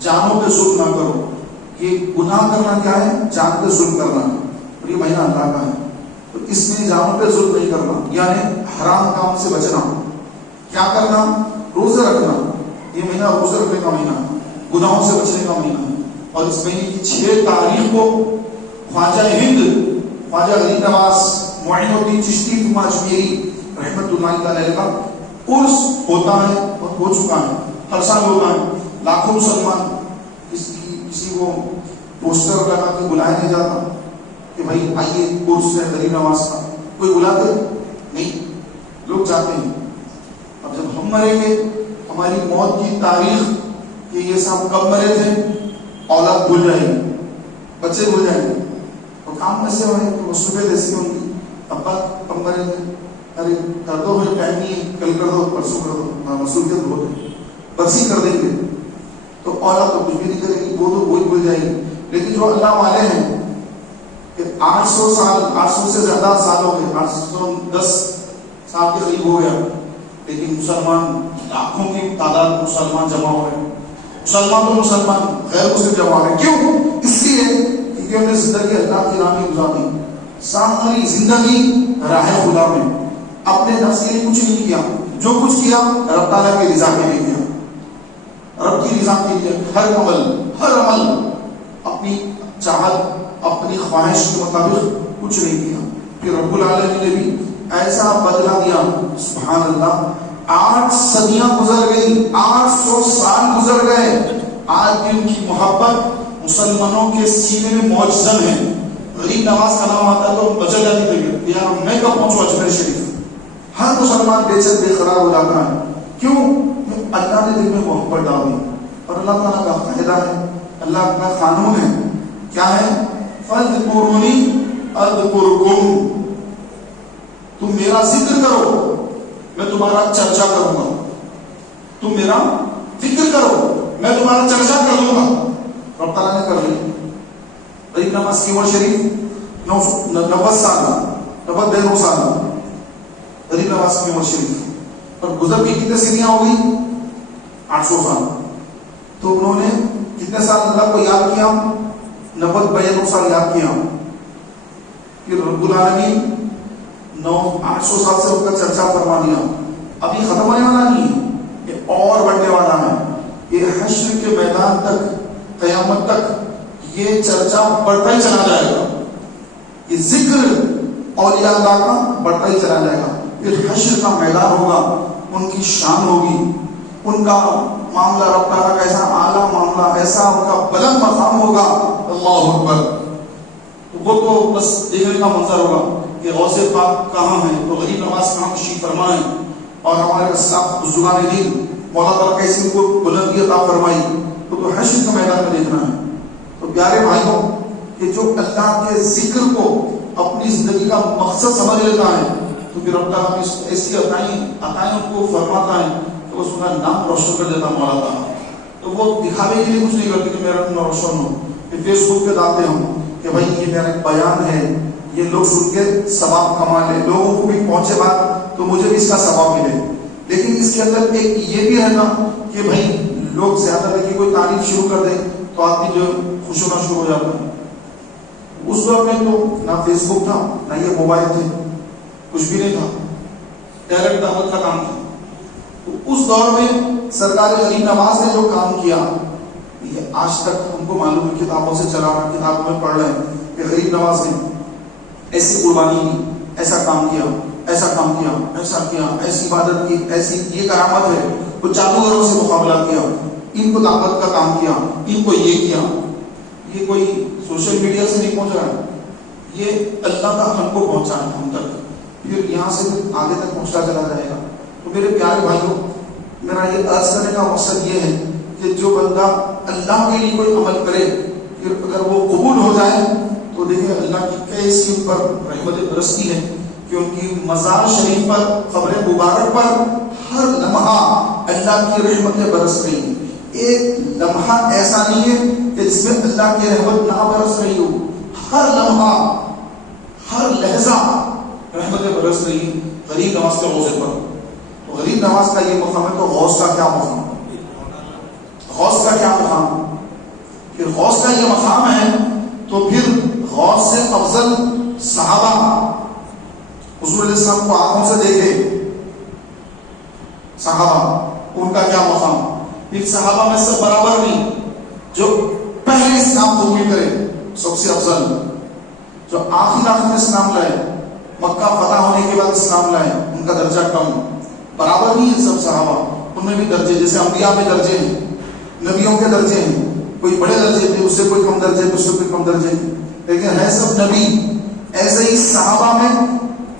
جانوں پہ ظلم نہ کرو۔ یہ گناہ کرنا کیا ہے؟ جان پہ ظلم کرنا ہے، اور یہ مہینہ اللہ کا ہے، تو اس میں جانوں پہ ظلم نہیں کرنا، یعنی حرام کام سے بچنا۔ کیا کرنا؟ روزے رکھنا۔ یہ مہینہ روزے رکھنے کا مہینہ ہے، گناہوں سے بچنے کا مہینہ ہے۔ اور اس مہینے کی 6 تاریخ کو خواجہ ہند، خواجہ غریب نواز معین الدین چشتی اجمیری رحمت اللہ علیہ کا عرس ہوتا ہے اور ہو چکا ہے، ہر سال ہوتا ہے۔ لاکھوں مسلمان، کسی کو پوسٹر لگا کے بلایا نہیں جاتا کہ بھائی آئیے عرس ہے غریب نواز کا، کوئی بلاتے نہیں، لوگ جاتے ہیں۔ اب جب ہم مریں گے، ہماری موت کی تاریخ کہ یہ صاحب کب مرے تھے، اولاد بھول جائے گی، بچے بھول جائیں گے، تو کام کیسے ہوئے؟ تو صبح جیسے ہوں گی، ابا کب مرے تھے، ارے کر دو، مجھے ٹائم نہیں ہے، کل کر دو، پرسوں کر دو، مصروفیت بہت ہے، برسی کر دیں گے، تو اولاد تو کچھ بھی نہیں کرے گی، وہ تو وہی بھول جائے گی۔ لیکن جو اللہ والے ہیں کہ 800 سال، 800 سے زیادہ سال ہو گئے، 810 سال کے قریب ہو گیا، لیکن مسلمان لاکھوں کی تعداد مسلمان جمع ہو رہے ہیں، مسلمان تو مسلمان، غیر مسلم جمع ہو رہے ہیں۔ کیوں؟ اس لیے کیونکہ ہم نے زندگی اللہ کی راہ میں گزاری، ساری زندگی راہ خدا میں، اپنے نفس کے لیے کچھ نہیں کیا، جو کچھ کیا رب تعالیٰ کی رضا کے لیے کیا، رب کی رضا کے لیے۔ ہر عمل اپنی چاہت، اپنی خواہش کے مطابق کچھ نہیں کیا۔ پھر رب العالمین نے بھی ایسا بدلا دیا، سبحان اللہ۔ 8 صدیاں گزر گئی، 800 سال گزر گئے، آج بھی ان کی محبت مسلمانوں کے سینے میں معجزن ہے۔ غریب نواز کا نام آتا ہے تو بچل جاتی طبیعت، یار میں کب پہنچوں اجمیر شریف۔ ہر مسلمان بے چین بے قرار ہو جاتا ہے، کیوں؟ اللہ نے دل میں محبت ڈالی، اور اللہ تعالیٰ کا قاعدہ ہے، اللہ کا قانون ہے، کیا ہے؟ فَاذْكُرُونِي أَذْكُرْكُمْ، تم میرا ذکر کرو میں تمہارا چرچا کروں گا، تم میرا فکر کرو میں تمہارا چرچا کر دوں گا۔ رب تعالیٰ نے کر لی۔ غریب نواز کی عمر شریف 90 سال، 92 سال غریب نواز کی عمر شریف، اور گزر کی کتنے صدیاں ہو گئی؟ 800 سال۔ تو انہوں نے کتنے سال اللہ کو یاد کیا؟ 92 سال یاد کیا۔ پھر رب العالمین 800 سال سے ان کا چرچا فرما دیا۔ ابھی ختم ہونے والا نہیں ہے، یہ اور بڑھنے والا ہے، یہ حشر کے میدان تک، قیامت تک یہ چرچا بڑھتا ہی چلا جائے گا، یہ ذکر اولیاء اللہ کا بڑھتا ہی چلا جائے گا. پھر حشر کا میدان ہوگا، ان کی شان ہوگی، ان کا معاملہ رب تعالیٰ کا ایسا اعلیٰ معاملہ، ایسا ان کا بلند مقام ہوگا. اللہ اکبر. وہ تو بس دیکھنے کا منظر ہوگا کہ غوث پاک کہاں ہیں، تو غریب نواز کہاں تشریف فرمائیں، اور ہمارے اسلاف بزرگان دین مولا تعالیٰ کیسے ان کو بلندی عطا فرمائی. تو حشر کا میدان میں دیکھنا ہے. تو پیارے بھائیوں، کہ جو اللہ کے ذکر کو اپنی زندگی کا مقصد سمجھ لیتا ہے، تو پھر رب تعالیٰ ایسی عطائیں ان کو فرماتا ہے کہ وہ اس کا نام روشن کر دیتا مولا تعالیٰ. تو وہ دکھاوے کے لیے کچھ نہیں کرتے کہ میرا نام روشن ہو، کہ فیس بک پہ ڈالتے ہوں کہ بھائی یہ میرا ایک بیان ہے، یہ لوگ سن کے ثواب کما لیں، لوگوں کو بھی پہنچے بات تو مجھے بھی اس کا ثواب ملے. لیکن اس کے اندر ایک یہ بھی ہے نا کہ بھائی لوگ زیادہ دیکھیں، کوئی تعریف شروع کر دیں تو آدمی جو خوش ہونا شروع ہو جاتا ہے. اس دور میں تو نہ فیس بک تھا، نہ یہ موبائل تھے، کچھ بھی نہیں تھا، ڈائریکٹ دعوت کا کام تھا. تو اس دور میں سرکار غریب نواز نے جو کام کیا، یہ آج تک ہم کو معلوم ہے، کتابوں سے چلا رہا، کتابوں میں پڑھ رہے ہیں کہ غریب نواز نے ایسی قربانی کی، ایسا کام کیا، ایسا کام کیا، ایسا کیا، ایسی عبادت کی، ایسی یہ کرامت ہے. وہ جادوگروں سے مقابلہ کیا، ان کو دعوت کا کام کیا، ان کو یہ کیا. یہ کوئی سوشل میڈیا سے نہیں پہنچ رہا ہے، یہ اللہ کا ہم کو پہنچا ہے ہم تک، پھر یہاں سے آگے تک پہنچتا چلا جائے گا. تو میرے پیارے بھائیوں، میرا یہ عرض کرنے کا مقصد یہ ہے کہ جو بندہ اللہ کے لیے کوئی عمل کرے، پھر اگر وہ قبول ہو جائے تو دیکھیں اللہ کی کیسی ان پر رحمت برستی ہے کہ ان کی مزار شریف پر، قبر مبارک پر ہر لمحہ اللہ کی رحمتیں برس رہی ہیں. ایک لمحہ ایسا نہیں ہے کہ جس میں اللہ کی رحمت نہ برس رہی ہو. ہر لمحہ، ہر لہجہ رحمتیں برس رہی ہیں غریب نواز کے روزے پر. تو غریب نواز کا یہ مقام ہے، تو غوث کا کیا مقام، غوث کا کیا مقام. پھر غوث کا یہ مقام ہے تو پھر غوث سے افضل صحابہ حضور علیہ السلام کو آنکھوں سے دیکھے صحابہ، ان کا کیا مقام. پھر صحابہ میں سب برابر نہیں، جو پہلے اسلام قبول کرے سب سے افضل، جو آخر میں اسلام لائے، مکہ فتح ہونے کے بعد اسلام لائے، ان کا درجہ کم. برابر نہیں ہے سب صحابہ، ان میں بھی درجے، جیسے انبیاء میں درجے ہیں، نبیوں کے درجے ہیں، کوئی بڑے درجے تھے، اس سے کوئی کم درجے، اس سے کوئی کم درجے، لیکن ہے سب نبی. ایسے ہی صحابہ میں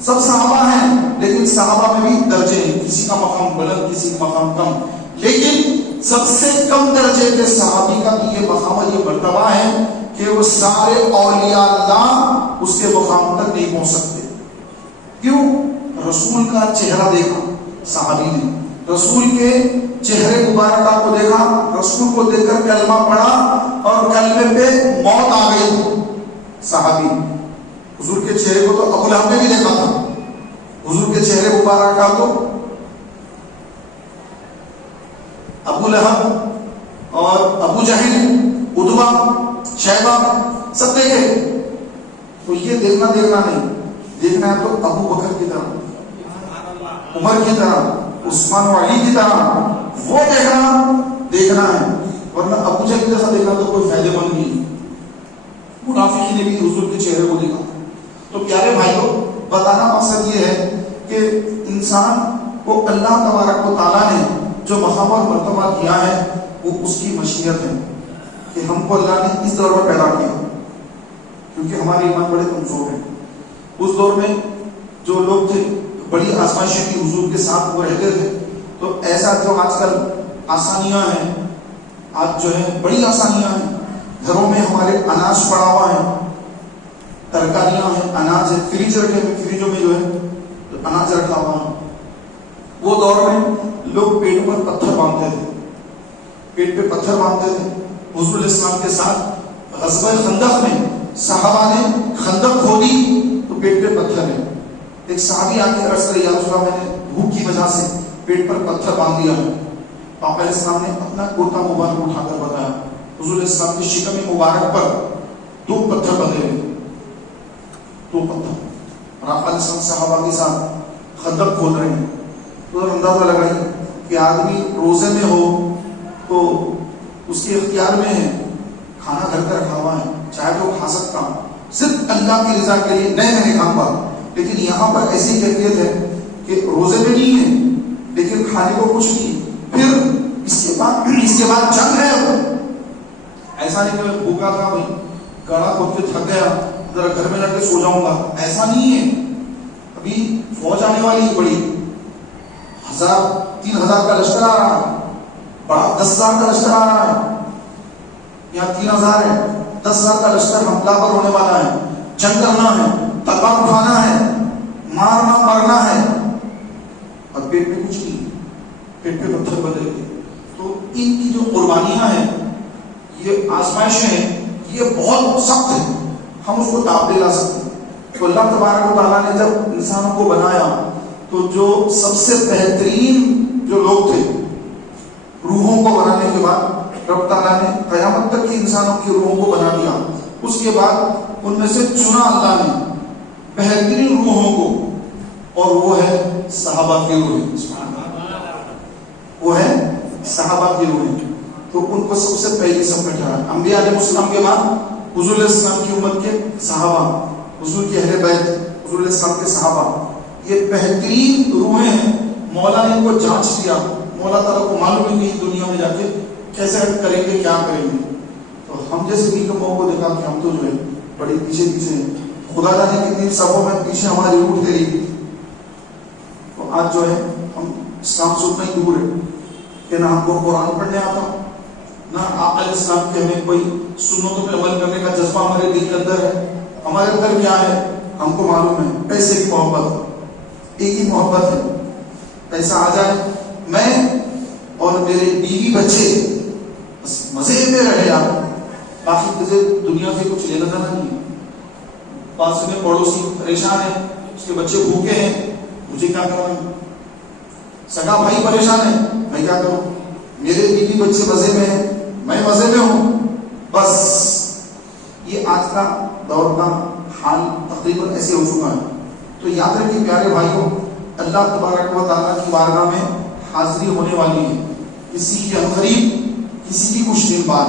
سب صحابہ ہیں، لیکن صحابہ میں بھی درجے ہیں، کسی کا مقام بلند، کسی کا مقام کم. لیکن سب سے کم درجے کے صحابی کا بھی یہ مقام، یہ مرتبہ ہے کہ وہ سارے اولیاء اللہ اس کے مقام تک نہیں پہنچ سکتے. کیوں؟ رسول کا چہرہ دیکھا صحابی نے، رسول کے چہرے مبارکہ کو دیکھا، رسول کو دیکھ کر کلمہ پڑھا اور کلمے پہ موت آ گئی. صحابی حضور کے چہرے کو تو ابو لہب نے بھی دیکھا تھا، حضور کے چہرے مبارکہ تو ابو لہب اور ابو جہل، عتبہ، شیبہ سب دیکھے. تو یہ دیکھنا نہیں، دیکھنا ہے تو ابو بکر کی طرح، عمر کی طرح، عثمان و علی کی طرح وہ دیکھنا ہے. ورنہ ابو جہل جیسا دیکھنا تو کوئی فائدے مند نہیں. منافقین نے بھی حضور کے چہرے کو دیکھا. تو پیارے بھائیوں، بتانا مقصد یہ ہے کہ انسان کو اللہ تبارک و تعالیٰ نے جو مقام اور مرتبہ کیا ہے وہ اس کی مشیت ہے کہ ہم کو اللہ نے اس دور میں پیدا کیا، کیونکہ ہمارے ایمان بڑے کمزور ہیں. اس دور میں جو لوگ تھے بڑی آزمائشیں کی حضور کے ساتھ وہ رہتے تھے. تو ایسا جو آج کل آسانیاں ہیں، آج جو ہے بڑی آسانیاں ہیں، گھروں میں ہمارے اناج پڑا ہوا ہے، ترکاریاں ہیں، اناج ہے، فریج رکھے ہوئے، فریجوں میں جو ہے اناج رکھا ہوا ہے. وہ دور میں لوگ پیٹ پر پتھر باندھتے تھے، پیٹ پہ پتھر باندھتے تھے. حضور علیہ السلام کے ساتھ غزوہ خندق میں صحابہ نے خندق کھودی تو پیٹ پہ پتھر ہے. ایک صحابی آ کے عرض کرے، یا رسول اللہ، میں نے بھوک کی وجہ سے پیٹ پر پتھر باندھ دیا ہے. آپ علیہ السلام نے اپنا کرتا مبارک اٹھا کر بتایا. حضور علیہ السلام کی شکم مبارک پر 2 پتھر بندھے ہوئے، 2 پتھر. اور آپ علیہ السلام صحابہ کے ساتھ خندق کھود رہے ہیں. تو اندازہ لگائیے کہ آدمی روزے میں ہو تو اس کے اختیار میں ہے، کھانا گھر کا رکھا ہوا ہے، چاہے تو کھا سکتا ہوں، صرف اللہ کی رضا کے لیے نہیں میں نے کھاؤں گا. لیکن یہاں پر ایسی کیفیت ہے کہ روزے میں نہیں ہے لیکن کھانے کو کچھ نہیں. پھر اس کے بعد جنگ ہے. ایسا نہیں کہ میں بھوکا تھا بھائی گاڑا کھود کے تھک گیا ذرا گھر میں رکھ کے سو جاؤں گا، ایسا نہیں ہے. ابھی فوج آنے والی ہے بڑی، 3,000 کا لشکر آ رہا ہے، بڑا 10,000 کا لشکر آ رہا ہے. یہاں 3,000 ہے، 10,000 کا لشکر حملہ پر ہونے والا ہے. جنگ کرنا ہے، تلوار اٹھانا ہے، مارنا مرنا ہے، اور پیٹ میں کچھ نہیں، پیٹ پہ پتھر بدل گئے. تو ان کی جو قربانیاں ہیں، یہ آزمائشیں ہیں، یہ بہت سخت ہیں، ہم اس کو تاب دے لا سکتے ہیں. تو اللہ تبارک و تعالیٰ نے جب انسانوں کو بنایا تو جو سب سے بہترین جو لوگ تھے روحوں کو بنانے کے بعد رب تعالیٰ نے قیامت تک کی انسانوں کی روحوں کو بنا دیا. اس کے بعد ان میں سے چنا اللہ نے بہترین روحوں کو، اور وہ ہے صحابہ کی روحیں. وہ ہے صحابہ کی روحیں. تو ان کو سب سے پہلی سب میں ٹھہرا. انبیاء علیہ السلام کے بعد حضور علیہ السلام کی امت کے صحابہ، حضور کے اہل بیت، حضور علیہ السلام کے صحابہ، یہ بہترین روحیں ہیں. مولا نے ان کو جانچ لیا، مولا تعالیٰ کو معلوم ہے کہ دنیا میں جا کے کیسے کریں گے، کیا کریں گے. تو ہم جیسے نیکموں کو دیکھا کہ ہم تو جو ہے بڑی پیچھے ہیں، خدا جانے کتنی سبوں میں پیچھے ہماری روٹ دے رہی. تو آج جو ہے ہم اسلام سے اتنا ہی دور ہے کہ نہ ہم کو قرآن پڑھنے آتا، نہ آقا علیہ السلام کے ہمیں کوئی سنتوں پہ عمل کرنے کا جذبہ ہمارے دل کے اندر ہے. ہمارے اندر کیا ہے ہم کو معلوم ہے، پیسے کی محبت، ایک ہی محبت ہے، پیسہ آ جائے میں اور میرے بیوی بچے بس مزے میں رہے. آپ باقی مجھے دنیا سے کچھ لینا دینا نہیں ہے. پاس میں پڑوسی پریشان ہے، اس کے بچے بھوکے ہیں، مجھے کیا کرنا ہے. سگا بھائی پریشان ہے، میں کیا کروں. میرے بیوی بچے مزے میں ہیں، میں مزے میں ہوں. بس یہ آج کا دور کا حال تقریباً ایسے ہو چکا ہے. تو یاد رکھیے پیارے بھائیوں، اللہ تبارک و تعالیٰ کی بارگاہ میں حاضری ہونے والی ہے. کسی کی عنقریب، کسی کی کچھ دن بعد،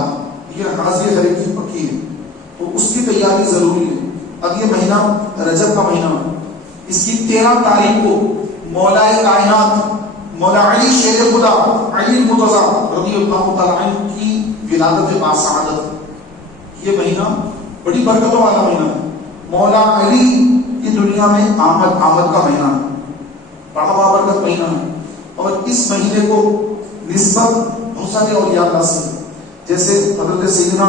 لیکن حاضری ہر ایک کی پکی ہے. تو اس کی تیاری ضروری ہے. اب یہ مہینہ رجب کا مہینہ، اس کی 13 تاریخ کو مولا کائنات مولا علی شیر خدا علی المرتضیٰ رضی اللہ تعالیٰ عنہ کی ولادت باسعادت. یہ مہینہ بڑی برکتوں والا مہینہ ہے. مولا علی کی دنیا میں آمد کا مہینہ ہے، بڑا بابرکت مہینہ ہے. اور اس مہینے کو نسبت بہت سارے اولیاء اللہ سے، جیسے حضرت سیدنا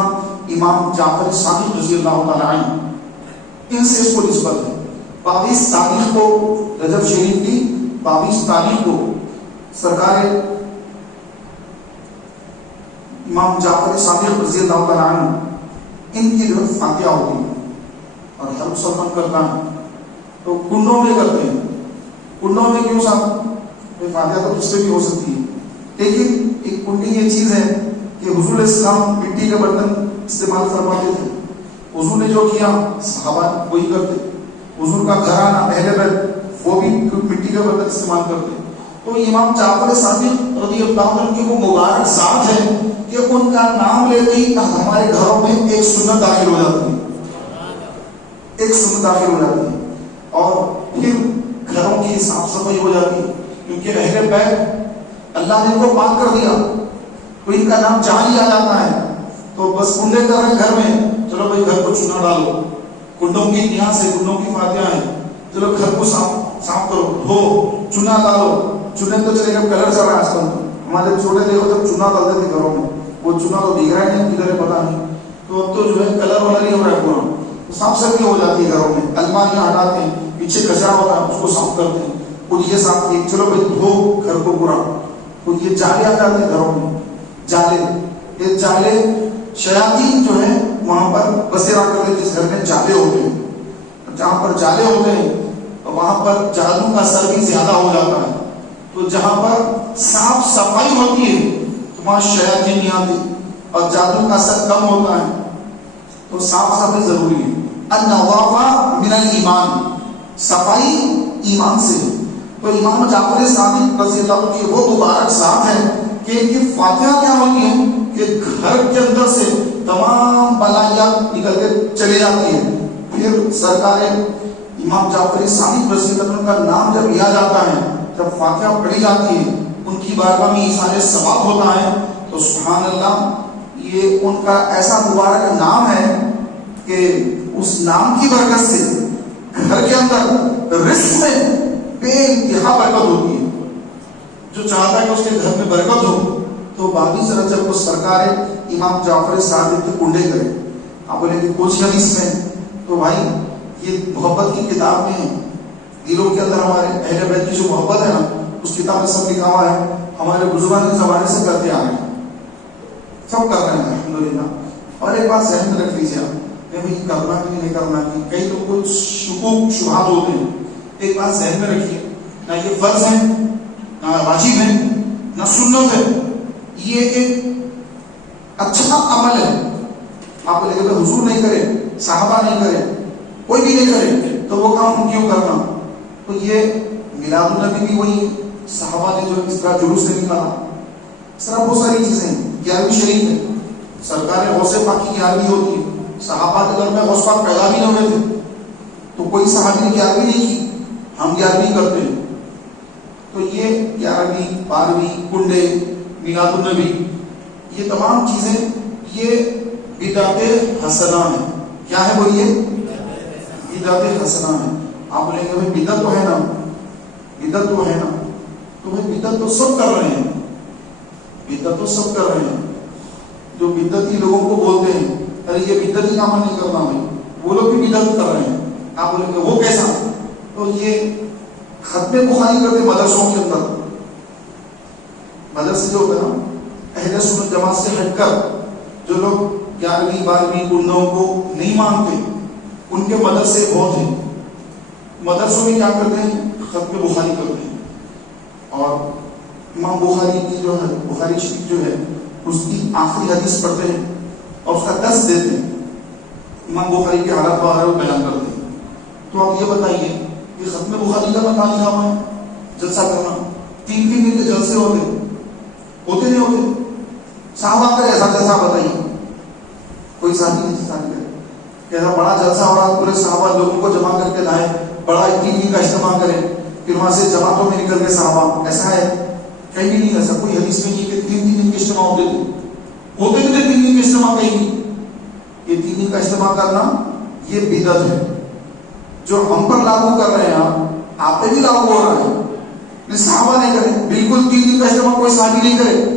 امام جعفر صادق رضی اللہ تعالیٰ عنہ، ان سے اس کو نسبت ہے. 22 تاریخ کو رجب شریف کی 22 تاریخ کو سرکار امام جعفر صادق رضی اللہ تعالیٰ عنہ ان کی جو فاتحہ ہوتی ہے اور ہر مسلمان کرتا ہے تو کنڈوں میں کرتے ہیں. کنڈوں میں کیوں صاحب؟ فاتحہ تو اس سے بھی ہو سکتی ہے، لیکن ایک کنڈی یہ چیز ہے کہ حضور علیہ السلام مٹی کے برتن استعمال فرماتے تھے. حضور نے جو کیا صحابہ وہی کرتے. حضور کا گھرانہ اہل بیت وہ بھی مٹی کے برتن استعمال کرتے. تو امام جعفر صادق رضی اللہ عنہ کی وہ مبارک ذات ہے کہ ان کا نام لیتے ہی ہمارے گھروں میں ایک سنت داخل ہو جاتی ہے، ایک سنت داخل ہو جاتی ہے. اور پھر گھروں کی صاف صفائی ہو جاتی ہے، کیونکہ اہل بیت اللہ نے ان کو پاک کر دیا. تو ان کا نام جہاں ہی آ جاتا ہے تو بس کنڈے کر رہے ہیں گھر میں، چلو بھائی گھر کو چنا ڈالو. کنڈوں کی یہاں سے کنڈوں کی فاتحہ ہے، چلو گھر کو صاف کرو، دھو، چنا ڈالو. چنے تو چلے گا، کلر چل رہا ہے آج کل. ہمارے چھوٹے دیکھو جب چنا ڈالتے تھے گھروں میں، وہ چنا تو بھیگ رہا ہے نہیں کدھر ہے پتا نہیں. تو اب تو جو ہے کلر والا نہیں ہو رہا ہے پورا. صاف صفائی ہو جاتی ہے گھروں میں، الماریاں ہٹاتے ہیں، پیچھے کچرا ہوتا ہے اس کو صاف کرتے ہیں، خود یہ صاف کیے، چلو بھائی دھو گھر کو پورا. خود یہ جالے آ جاتے ہیں گھروں میں، جالے. یہ جالے شیاطین جو ہے وہاں پر بسیرا کرتے ہیں. جس گھر میں جالے ہوتے ہیں، جہاں پر جالے ہوتے ہیں وہاں پر جادو کا اثر بھی زیادہ ہو جاتا ہے. تو جہاں پر صاف صفائی ہوتی ہے تو وہاں شیاطین نہیں آتی اور جادو کا اثر کم ہوتا ہے. تو صاف صفائی ضروری ہے. النظافہ من الایمان، صفائی ایمان سے. تو امام جعفر صادق رضی اللہ عنہ کی وہ مبارک ذات ہے کہ ان کی فاتحہ کیا ہوتی ہے کہ گھر کے اندر سے تمام بلائیاں نکل کے چلی جاتی ہے. پھر سرکار امام جعفر صادق رضی اللہ عنہ کا نام جب لیا جاتا ہے، جب فاتحہ پڑھی جاتی ہے، ان کی بارگاہ میں ایصال ثواب ہوتا ہے، تو سبحان اللہ یہ ان کا ایسا مبارک نام ہے کہ اس نام کی برکت سے گھر کے اندر رزق میں بے انتہا برکت ہوتی ہے. جو چاہتا ہے کہ اس کے گھر میں برکت ہو تو باقی طرح جب وہ سرکار امام جعفر صادق کے کنڈے کرے. آپ بولیں کہ کچھ حدیث میں تو بھائی یہ محبت کی کتاب میں دلوں کے اندر ہمارے اہل بیت کی جو محبت ہے نا، اس کتاب میں سب لکھا ہوا ہے. ہمارے بزرگان کے زمانے سے کرتے آ رہے ہیں، سب کر رہے ہیں الحمدللہ. اور ایک بات ذہن میں رکھ لیجیے آپ کہ بھائی کرنا کہ نہیں کرنا کہ کئی لوگ کو شکوک شبہات ہوتے ہیں. ایک بات ذہن میں رکھیے، نہ یہ فرض ہے، نہ واجب ہے، نہ سنت ہے. یہ ایک اچھا عمل ہے. آپ کو لگے حضور نہیں کرے، صحابہ نہیں کرے، کوئی بھی نہیں کرے تو وہ کام کیوں کرنا. تو یہ میلاد النبی بھی وہی صحابہ نے جو اس طرح جلوس سے نکالا. اس طرح بہت ساری چیزیں. 11ویں شریف ہے، سرکار غوث پاک کی 11ویں ہوتی ہے. صحابہ کے گھر میں غوث پاک پیدا بھی نہ ہوئے تھے تو کوئی صحابی نے 11ویں نہیں کی، ہم 11ویں کرتے ہیں. تو یہ 11ویں 12ویں کنڈے میلاد النبی یہ تمام چیزیں یہ بدعت حسنہ ہیں. کیا ہے بولیے؟ بدعت حسنہ ہے. آپ بولیں گے بھائی بدعت تو ہے نا، بدعت تو ہے نا، تو بھائی بدعت تو سب کر رہے ہیں، بدعت تو سب کر رہے ہیں. جو بدعتی لوگوں کو بولتے ہیں ارے یہ بدعتی کام نہیں کرنا بھائی، وہ لوگ بھی بدعت کر رہے ہیں. آپ بولیں گے وہ کیسا؟ تو یہ ختم بخاری کرتے مدرسوں کے اندر. مدرسے جو ہوتا ہے نا اہل سنت جماعت سے ہٹ کر جو لوگ 11ویں 12ویں کنڈوں کو نہیں مانتے، ان کے مدرسے بہت ہیں. مدرسوں میں کیا کرتے ہیں؟ ختم بخاری کرتے ہیں. اور امام بخاری کی جو ہے بخاری شریف جو ہے اس کی آخری حدیث پڑھتے ہیں اور اس کا درس دیتے ہیں. امام بخاری کے حالات وغیرہ بیان کرتے ہیں. تو آپ یہ بتائیے کہ ختم بخاری کا مکان لکھا ہوا ہے جلسہ کرنا، 3 دن کے جلسے ہوتے نہیں ہوتے؟ صحابہ کا ایسا جلسہ بتائیے، کوئی صحابی نہیں کرے کہ ایسا بڑا جلسہ ہو رہا پورے صحابہ لوگوں کو جمع کر کے لائے، بڑا 3 دن کا اجتماع کرے، پھر وہاں سے جماعتوں میں نکل کے صحابہ. ایسا ہے کہیں بھی نہیں. ایسا کوئی حدیث میں نہیں کہ 3 دن کے اجتماع ہوتے تھے. 3 دن کے اجتماع کہیں نہیں. یہ 3 دن کا اجتماع کرنا یہ بدعت ہے جو ہم پر لاگو کر رہے ہیں. آپ پہ بھی لاگو ہو رہا ہے. صحابہ نہیں کرے بالکل 3 دن کا اجتماع کوئی صحابی نہیں کرے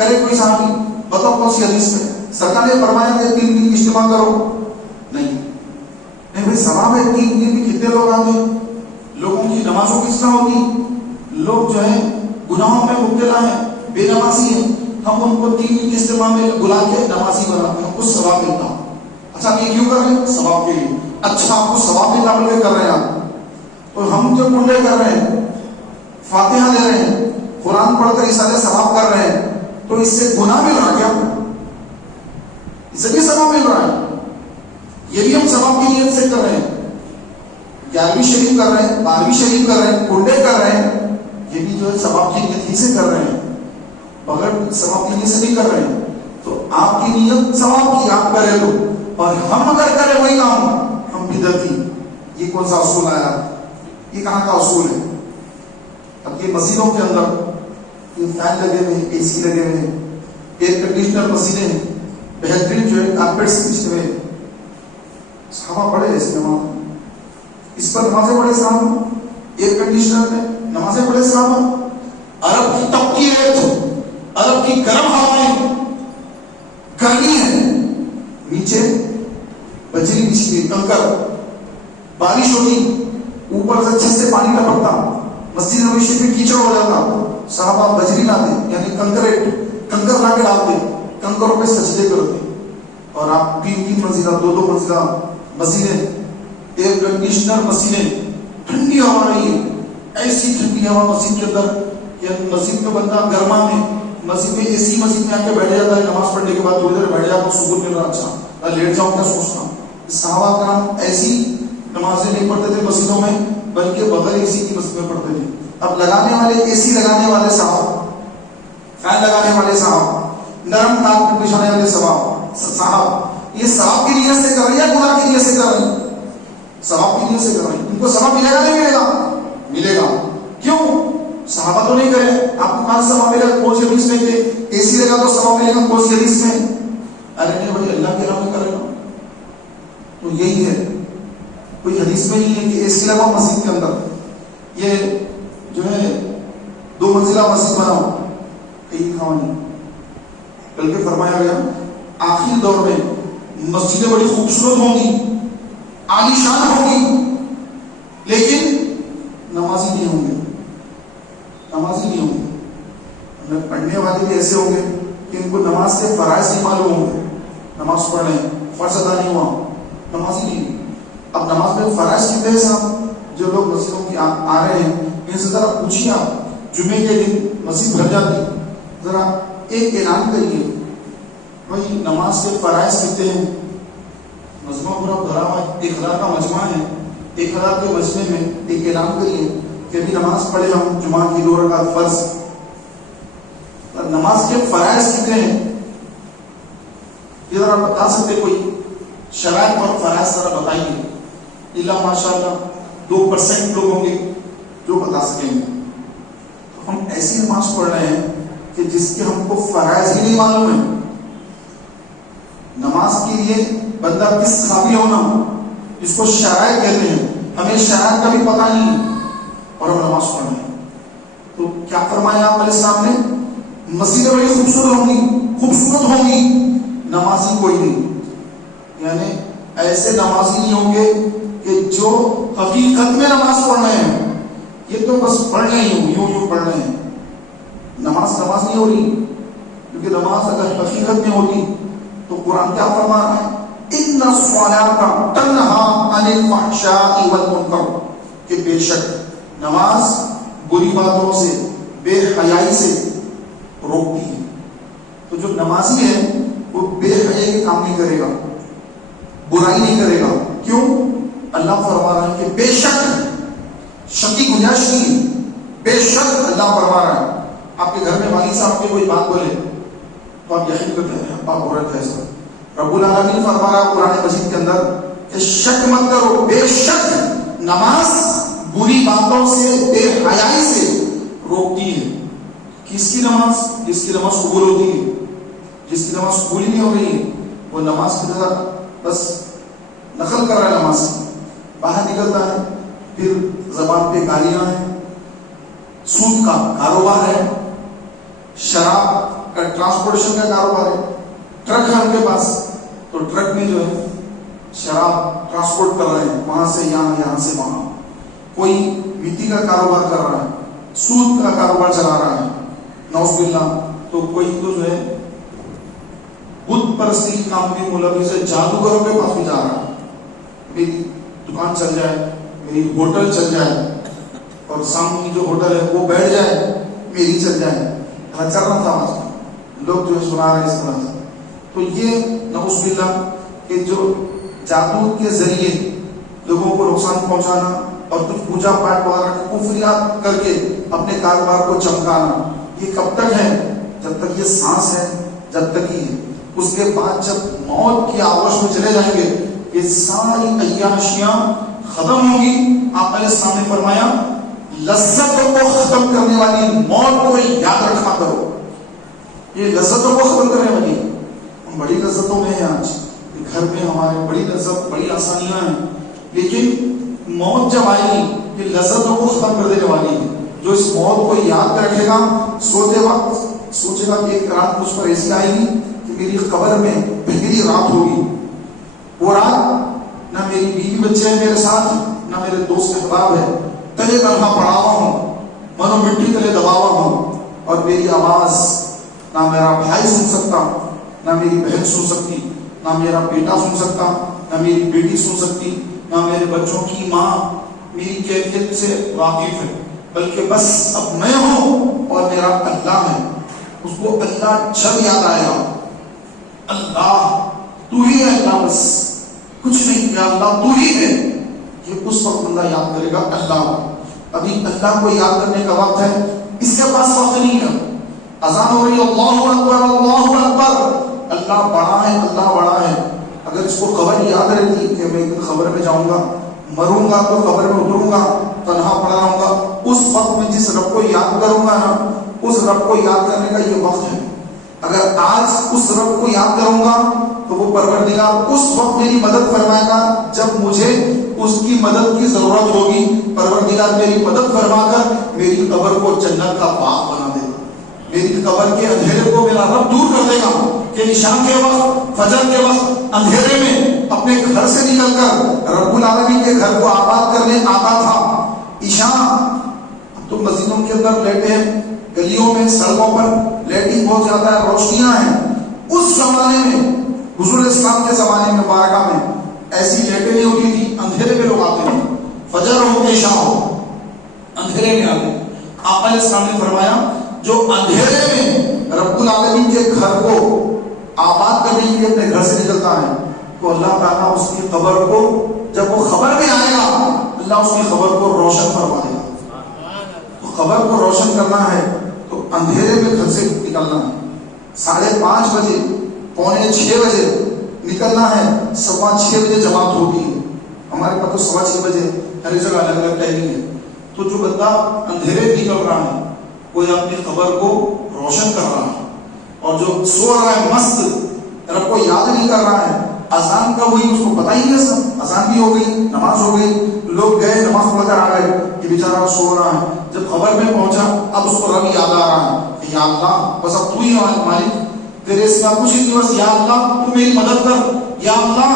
کوئی صحابی بتاؤ کون سی حدیث میں سرکار نے فرمایا کہ 3 دن کی اجتماع کرو؟ نہیں بھائی. ثواب ہے 3 دن میں کتنے لوگ آتے ہیں، لوگوں کی نمازوں کی اصلاح ہوتی. لوگ جو ہے گناہوں میں مبتلا ہیں، بے نمازی ہیں، ہم ان کو 3 دن کے اجتماع میں بلا کے نمازی بناتے ہیں، ہم کو ثواب ملتا. اچھا یہ کیوں کر رہے ہیں؟ ثواب کے لیے. اچھا آپ کو ثواب ملتا بول کر رہے ہیں آپ. اور ہم جو کنڈے کر رہے ہیں، فاتحہ دے رہے ہیں، قرآن پڑھ کر ایصال ثواب کر رہے ہیں، تو اس سے گناہ مل رہا کیا؟ اس سے بھی ثواب مل رہا ہے. یہ بھی ہم ثواب کی نیت سے کر رہے ہیں. 11ویں شریف کر رہے ہیں، 12ویں شریف کر رہے ہیں، کنڈے کر رہے ہیں، یہ بھی جو ہے ثواب کی نیت ہی سے کر رہے ہیں، بغیر ثواب کی نیت سے نہیں کر رہے ہیں. تو آپ کی نیت ثواب کی آپ کرے لو، اور ہم اگر کریں وہی کام ہم بدعتی. یہ کون سا اصول آیا؟ یہ کہاں کا اصول ہے؟ اب یہ مسجدوں کے اندر یہ فین لگے ہوئے ہیں، اے سی لگے ہوئے ہیں، ایئر کنڈیشنر مسجدیں ہیں، بہترین جو ہے کارپیٹس بچھے ہوئے ہیں. صحابہ پڑھے اس نماز، اس پر نمازیں پڑھے صحابہ، ایئر کنڈیشنر میں نمازیں پڑھے صحابہ. عرب کی تپتی ریت، عرب کی گرم ہوائیں، گرمی ہے، نیچے بجری بچھی ہوئی، کنکر، بارش ہوتی، اوپر سے چھت سے پانی ٹپکتا، مسجد نبوی شریف میں کیچڑ ہو جاتا. صحابہ بجری لاتے یعنی کنکر لا کے ڈالتے، کنکروں پہ سجدے کرتے. اور آپ 3 منزلہ 2 منزلہ مسجدیں، ایئر کنڈیشنر مسجدیں، ٹھنڈی ہوا رہی ہے، ایسی ٹھنڈی ہوا مسجد کے اندر. یعنی مسجد میں بندہ گرما میں مسجد میں اے سی مسجد میں آ کے بیٹھ جاتا ہے، نماز پڑھنے کے بعد تھوڑی دیر بیٹھ جاتا، سکون مل رہا، اچھا لیٹ جاؤں کیا سوچنا. صحابہ کرام ایسی نمازیں نہیں پڑھتے تھے مسجدوں میں، بلکہ بغیر اے سی کی مسجد میں پڑھتے تھے. اب لگانے والے اے سی لگانے والے صاحب، فین لگانے نرم ناک پہ بچھانے والے صاحب، یہ ثواب کی نیت سے کر رہی ہے، گناہ کی نیت سے کر رہی ہے؟ ثواب کی نیت سے کر رہی ہے، ان کو ثواب ملے گا نہیں ملے گا؟ ملے گا۔ کیوں؟ صحابہ تو نہیں کرے، آپ کو کہاں ثواب ملے گا؟ کون سی حدیث میں کہ اے سی لگا تو ثواب ملے گا؟ کون سی حدیث میں؟ ارے نہیں بھائی، اللہ کے راہ میں کرے گا تو یہی ہے۔ کوئی حدیث میں نہیں ہے کہ اے سی لگاؤ مسجد کے اندر، یہ جو ہے 2 منزلہ مسجد بناؤ، کہیں لکھا نہیں، بلکہ فرمایا گیا آخری دور میں مسجدیں بڑی خوبصورت ہوں گی، عالی شان ہوں گی، لیکن نمازی نہیں ہوں گے، نمازی نہیں ہوں گے۔ پڑھنے والے بھی ایسے ہوں گے کہ ان کو نماز کے فرائض نہیں معلوم ہوں گے، نماز پڑھ رہے ہیں، فرض ادا نہیں ہوا، نمازی نہیں۔ اب نماز میں فرائض کتنے ہیں صاحب؟ جو لوگ مسجدوں کی آ رہے ہیں ان سے ذرا پوچھیے، آپ جمعے کے دن مسجد بھر جاتی، ذرا ایک اعلان کریے بھائی نماز کے فرائض کتنے ہیں؟ مجمع پورا بھرا ہوا ہے، 1000 کا مجمع ہے، 1000 کے مجمع میں ایک اعلان کریے کہ ابھی نماز پڑھے ہم جمعہ کی 2 رکعت فرض۔ نماز کے فرائض کتنے ہیں یہ ذرا بتا سکتے کوئی؟ شرائط اور فرائض ذرا بتائیے، اللہ ماشاء اللہ 2% لوگ ہوں گے جو بتا سکیں گے۔ تو ہم ایسی نماز پڑھ رہے ہیں کہ جس کے ہم کو فرائض ہی نہیں معلوم ہے۔ نماز کے لیے بندہ کس قابل ہونا، جس کو شرائط کہتے ہیں، ہمیں شرائط کا بھی پتہ نہیں اور ہم نماز پڑھ رہے ہیں۔ تو کیا فرمایا آپ علیہ السلام نے؟ مسجدیں بڑی خوبصورت ہوں گی، خوبصورت ہوں گی، نمازی کوئی نہیں۔ یعنی ایسے نمازی نہیں ہوں گے کہ جو حقیقت میں نماز پڑھ رہے ہیں، یہ تو بس پڑھ رہے ہیں، یوں پڑھ رہے ہیں، نماز نہیں ہو رہی۔ کیونکہ نماز اگر حقیقت میں ہوتی تو قرآن کیا فرما رہا ہے؟ ان الصلاۃ تنہی عن الفحشاء والمنکر، کہ بے شک نماز بری باتوں سے، بے حیائی سے روکتی ہے۔ تو جو نمازی ہے وہ بے حیائی کے کام نہیں کرے گا، برائی نہیں کرے گا۔ کیوں؟ اللہ فرما رہا ہے کہ بے شک، شک کی گنجائش نہیں، بے شک اللہ فرما رہا ہے۔ آپ کے گھر میں والد صاحب کے کوئی بات بولے تو آپ یقین کرتے ہیں آپ ہو رہا ہے ایسا۔ رب العالمین فرما رہا ہے قرآن مجید کے اندر کہ شک مت کرو، بے شک نماز بری باتوں سے، بے حیائی سے روکتی ہے۔ کس کی نماز؟ جس کی نماز قبول ہوتی ہے۔ جس کی نماز قبول نہیں ہو رہی ہے وہ نماز کی طرح بس نقل کر رہا ہے، نماز کی باہر نکلتا ہے، پھر زبان پہ گالیاں ہیں، سود کا کاروبار ہے، شراب کا ٹرانسپورٹیشن کا کاروبار ہے، ٹرک ہے ان کے پاس تو ٹرک میں جو ہے شراب ٹرانسپورٹ کر رہے ہیں، وہاں سے یہاں، یہاں سے وہاں۔ کوئی مٹی کا کاروبار کر رہا ہے، سود کا کاروبار چلا رہا ہے، نعوذ باللہ۔ تو کوئی تو جو ہے بت پرستی کے کام بھی ملوث ہے، جادوگروں کے پاس بھی جا رہا ہے، میری دکان چل جائے، میری ہوٹل چل جائے، اور سامنے کی جو ہوٹل ہے وہ بیٹھ جائے، میری چل جائے۔ چل رہا تھا آج لوگ جو سنا رہے ہیں اس طرح سے۔ تو یہ نعوذ باللہ کہ جو جادو کے ذریعے لوگوں کو نقصان پہنچانا اور کچھ پوجا پاٹ وغیرہ کفریات کر کے اپنے کاروبار کو چمکانا، یہ کب تک ہے؟ جب تک یہ سانس ہے، جب تک ہی ہے۔ اس کے بعد جب موت کی آغوش میں چلے جائیں گے یہ ساری عیاشیاں ختم ہوں گی۔ آپ نے سامنے فرمایا لذتوں کو ختم کرنے والی موت کو یاد رکھا کرو۔ یہ لذتوں کو ختم کرنے والی، ہم بڑی لذتوں میں ہیں آج، گھر میں ہمارے بڑی لذت، بڑی آسانیاں ہیں، لیکن موت جب آئے گی یہ لذتوں کو ختم کر دینے والی ہے۔ جو اس موت کو یاد رکھے گا، سوتے وقت سوچے گا کہ ایک رات مجھ پر ایسی آئے گی کہ میری قبر میں پہلی رات ہوگی، وہ رات نہ میری بیوی بچے ہیں میرے ساتھ، نہ میرے دوست احباب ہے، تلے تنہا پڑا ہوا ہوں، منو مٹی تلے دبا ہوا ہوں، اور میری آواز نہ میرا بھائی سن سکتا، نہ میری بہن سن سکتی، نہ میرا بیٹا سن سکتا، نہ میری بیٹی سن سکتی، نہ میرے بچوں کی ماں میری کیفیت سے واقف ہے، بلکہ بس اب میں ہوں اور میرا اللہ ہے۔ اس کو اللہ جب یاد آئے گا، اللہ تو ہی ہے، اللہ بس کچھ نہیں، یا اللہ تو ہی ہے، یہ اس وقت بندہ یاد کرے گا اللہ۔ ابھی اللہ کو یاد کرنے کا وقت ہے، اس کے پاس وقت نہیں ہے، اذان ہو رہی ہے اللہ اکبر اللہ اکبر، اللہ بڑا ہے اللہ بڑا ہے. اگر اس کو خبر یاد رہتی کہ میں ایک خبر میں جاؤں گا، مروں گا تو خبر میں اتروں گا، تنہا پڑا رہوں گا، اس وقت میں جس رب کو یاد کروں گا نا، اس رب کو یاد کرنے کا یہ وقت ہے. اگر آج اس رب کو یاد کروں گا تو وہ پروردگار اس وقت میری مدد فرمائے گا جب مجھے اس کی مدد کی ضرورت ہوگی. پروردگار میری مدد فرما کر میری قبر کو جنت کا باغ بنا دے گا. میری قبر کے اندھیرے کو میرا رب دور کر دے گا کہ عشاء کے وقت فجر کے وقت اندھیرے میں اپنے گھر سے نکل کر رب العالمین کے گھر کو آباد کرنے آتا تھا. عشاء تو مسجدوں کے اندر لیٹے ہیں، گلیوں میں سڑکوں پر لیٹنگ بہت زیادہ ہے، روشنیاں ہیں. اس زمانے میں حضور اسلام کے زمانے میں مبارکہ میں ایسی لیٹیں نہیں ہوتی تھی، اندھیرے میں لوگ آتے تھے. فجر ہو کے عشاء ہو اندھیرے میں آتے. آقا علیہ السلام نے فرمایا جو اندھیرے میں رب العالمین کے گھر کو آباد کرنے کے لیے اپنے گھر سے نکلتا ہے تو اللہ تعالیٰ اس کی قبر کو جب وہ خبر میں آئے گا اللہ اس کی خبر کو روشن فرما دے گا. تو خبر کو روشن کرنا ہے تو اندھیرے میں گھر سے نکلنا ہے. 5:30 بجے 5:45 بجے نکلنا ہے. 6:15 بجے جماعت ہوتی ہے. ہمارے پاس تو 6:15 بجے ہر جگہ الگ الگ ٹائمنگ ہے. تو جو بندہ اندھیرے نکل رہا ہے کوئی اپنی خبر کو روشن کر رہا ہے، اور جو سو رہا ہے مست رب کو یاد نہیں کر رہا ہے، اذان کا وہی اس کو پتہ ہی نہیں. سب اذان بھی ہو گئی، نماز ہو گئی، لوگ گئے نماز پڑھ کر آ گئے، یہ بیچارہ سو رہا ہے. جب خبر میں پہنچا اب اس کو رب یاد آ رہا ہے کہ یا اللہ بس اب تو ہی مالک، تیرے سوا کچھ نہیں، بس یا اللہ تو میری مدد کر، یا اللہ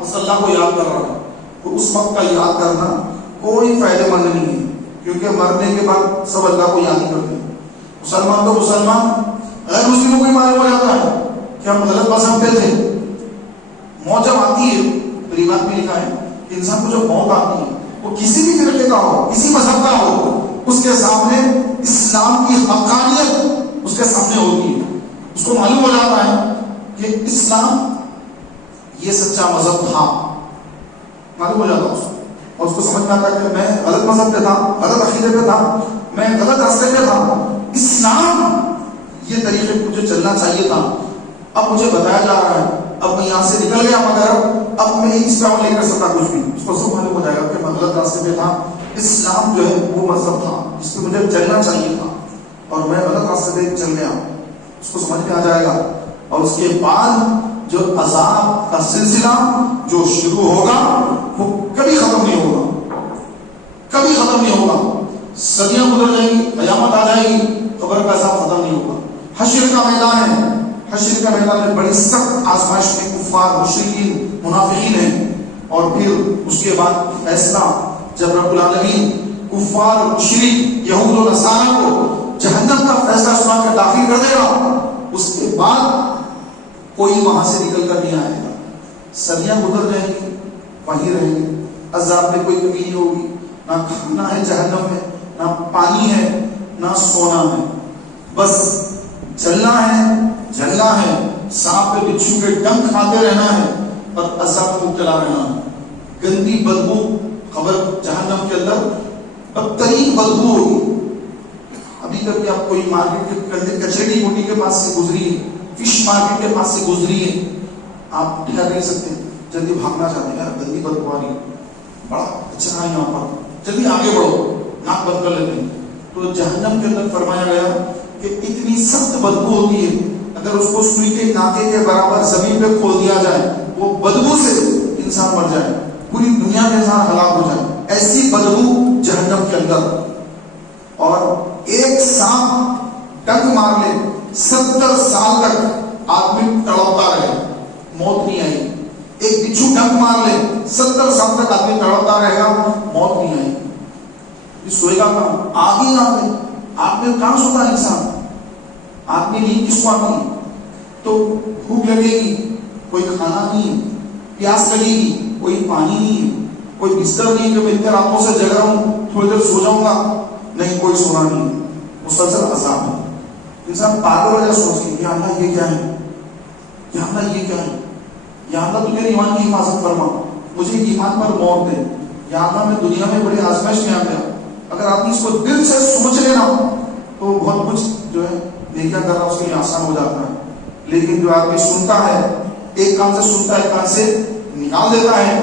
بس اللہ کو یاد کر رہا ہے. تو اس وقت کا یاد کرنا کوئی فائدہ مند نہیں ہے، کیونکہ مرنے کے بعد سب اللہ کو یاد ہی کرتے ہیں. مسلمان تو مسلمان، غیر مسلموں کو ہی معلوم ہو جاتا ہے کہ ہم غلط مذہب پہ تھے. موت جب آتی ہے تو یہ بات بھی لکھا ہے کہ انسان کو جب موت آتی ہے وہ کسی بھی فرقے کا ہو، کسی مذہب کا ہو، اس کے سامنے اسلام کی حقانیت اس کے سامنے ہوتی ہے. اس کو معلوم ہو جاتا ہے کہ اسلام یہ سچا مذہب تھا، معلوم ہو جاتا ہے اس کو، اور اس کو سمجھ میں آتا ہے کہ میں غلط مذہب پہ تھا، غلط عقیدے پہ تھا، میں غلط راستے پہ تھا. اسلام یہ طریقے مجھے چلنا چاہیے تھا، اب مجھے بتایا جا رہا ہے، اب میں یہاں سے نکل گیا مگر اب میں اس پہ نہیں کر سکتا کچھ بھی. اس کو سب معلوم ہو جائے گا کہ میں غلط راستے پہ تھا. اسلام جو ہے وہ مذہب تھا جس پہ مجھے چلنا چاہیے تھا اور میں غلط راستے پہ چل گیا. اس کو سمجھ میں آ جائے گا. اور اس کے بعد جو عذاب کا سلسلہ جو شروع ہوگا وہ کبھی ختم نہیں ہوگا، کبھی ختم نہیں ہوگا. صدیاں گزر جائیں گی، قیامت آ جائے گی، قبر کا عذاب ختم نہیں ہوگا. حشر کا میدان ہے، حشر کا میدان میں بڑی سخت آزمائش میں کفار مشرکین منافقین ہیں. اور پھر اس کے بعد فیصلہ جب رب العالمین کفار مشرک یہود و نصارہ کو جہنم کا فیصلہ سنا کر داخل کر دے گا، اس کے بعد کوئی وہاں سے نکل کر نہیں آئے گا. صدیاں گزر جائیں گی، وہیں رہیں گے، عذاب میں کوئی کمی نہیں ہوگی. نہ کھانا ہے جہنم میں، نہ پانی ہے، نہ سونا ہے، بس جلنا ہے جلنا ہے، سانپ پہ بچھو کے ڈنک کھاتے رہنا ہے اور عذاب میں مبتلا رہنا ہے. گندی بدبو قبر جہنم کے اندر بدترین بدبو ہوگی. ابھی کبھی آپ کوئی مارکیٹ کے کچہری موٹی کے پاس سے گزری ہے، فش مارکیٹ کے پاس سے گزری ہے، آپ ٹھہر نہیں سکتے، جلدی بھاگنا چاہتے ہیں، یار گندی بدبو آ رہی ہے، بڑا اچھا ہے یہاں پر، جلدی آگے بڑھو، ناک بند کر لیتے ہیں. تو جہنم کے اندر فرمایا گیا کہ اتنی سخت بدبو ہوتی ہے، اگر اس کو سوئی کے ناکے کے برابر زمین پہ کھول دیا جائے وہ بدبو سے انسان مر جائے، پوری دنیا میں انسان ہلاک ہو جائے، ایسی بدبو جہنم کے اندر. اور ایک سانپ ڈنک مار لے 70 سال تک آدمی تڑپتا رہے، موت نہیں آئی. ایک بچھو ڈنک مار لے 70 سال تک آدمی تڑپتا رہے گا، موت نہیں آئی. سوئے گا کہاں؟ آگ ہی آگ میں کہاں سوتا ہے انسان؟ آدمی نہیں کس کو آتی؟ تو بھوک لگے گی، کوئی کھانا نہیں، پیاس لگے گی، کوئی پانی نہیں، کوئی بستر نہیں کہ میں اتنے راتوں سے جگ رہا ہوں تھوڑی دیر سو جاؤں گا، نہیں کوئی سونا نہیں، مسلسل عذاب ہے. انسان پاگل ہو جائے سوچ کے یا اللہ یہ کیا ہے، یا اللہ یہ کیا ہے، یا اللہ تو میرے ایمان کی حفاظت فرما، مجھے ایمان پر موت دے، یا اللہ میں دنیا میں بڑی آزمائش میں آ گیا. اگر آپ اس کو دل سے سمجھ لینا تو بہت کچھ جو ہے نیکیاں کرنا اس کے لیے آسان ہو جاتا ہے. لیکن جو آدمی سنتا ہے، ایک کان سے سنتا ہے ایک کان سے نکال دیتا ہے،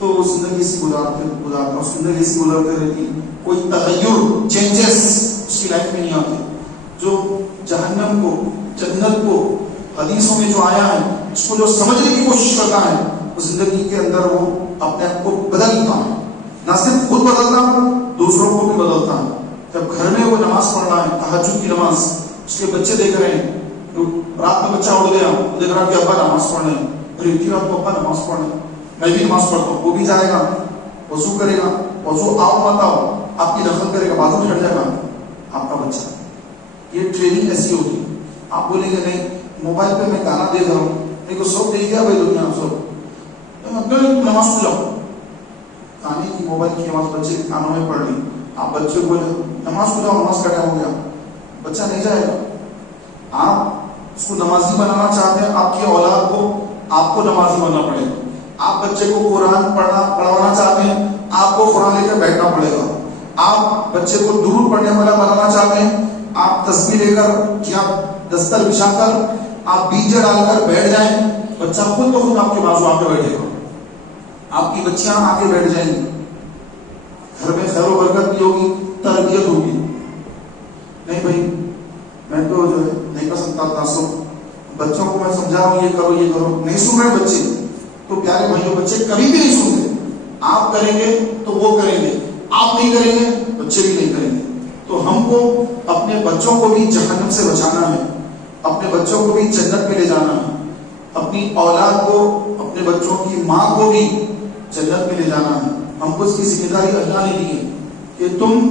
تو وہ زندگی سے گزارتا زندگی سے گزرتے رہتی، کوئی تغیر چینجز اس کی لائف میں نہیں آتے. جو جہنم کو جنت کو حدیثوں میں جو آیا ہے اس کو جو سمجھنے کی کوشش کرتا ہے، وہ زندگی کے اندر وہ اپنے آپ کو بدلتا ہے. نہ صرف خود بدلتا، دوسروں کو بھی بدلتا ہے. جب گھر میں وہ نماز پڑھ رہا ہے، تہجد کی نماز، اس کے بچے دیکھ رہے ہیں، رات میں بچہ اٹھ گیا، دیکھ رہا کہ ابا نماز پڑھ رہے ہیں، ارے اتنی رات کو ابا نماز پڑھ رہے ہیں، میں بھی نماز پڑھتا ہوں. وہ بھی جائے گا، وضو کرے گا، وضو آؤ مت آؤ آپ کی دخل کرے گا، بازو میں ہٹ جائے گا آپ کا بچہ. یہ ٹریننگ ایسی ہوگی. آپ بولیں گے نہیں موبائل پہ میں گانا دیکھ رہا ہوں، دیکھو سب دیکھ گیا بھائی دنیا سب نماز کو جاؤ، گانے کی موبائل کی نماز بچے کے کانوں میں پڑھ لی. آپ بچے کو بولے نماز کو جاؤ، نماز کا ٹائم ہو گیا، بچہ نہیں جائے گا. آپ اس کو نمازی بنانا چاہتے ہیں، آپ کی اولاد کو آپ کو نمازی بننا پڑے گا. آپ بچے کو قرآن پڑھوانا چاہتے ہیں، آپ کو قرآن لے کر بیٹھنا پڑے گا. آپ بچے کو درود پڑھنے والا بنانا چاہتے ہیں، آپ تسبیح لے کر یا دستر بچھا کر آپ بیجے ڈال کر بیٹھ جائیں، بچہ خود بخود آپ کے بازو آ کے بیٹھے گا. آپ کی بچیاں آ کے بیٹھ جائیں گی، گھر میں خیر و برکت بھی ہوگی، تربیت ہوگی. نہیں بھائی میں تو جو ہے نہیں پسند کرتا سب بچوں کو میں سمجھا رہا ہوں یہ کرو یہ کرو، نہیں سن رہے بچے. تو پیارے بھائیوں بچے کبھی بھی نہیں سنتے. آپ کریں گے تو وہ کریں گے، آپ نہیں کریں گے بچے بھی نہیں کریں گے. تو ہم کو اپنے بچوں کو بھی جہنم سے بچانا ہے، اپنے بچوں کو بھی جنت میں لے جانا ہے، اپنی اولاد کو اپنے بچوں کی ماں کو بھی جنت میں لے جانا ہے. ہم کو اس کی ذمہ داری اللہ نے دی ہے کہ تم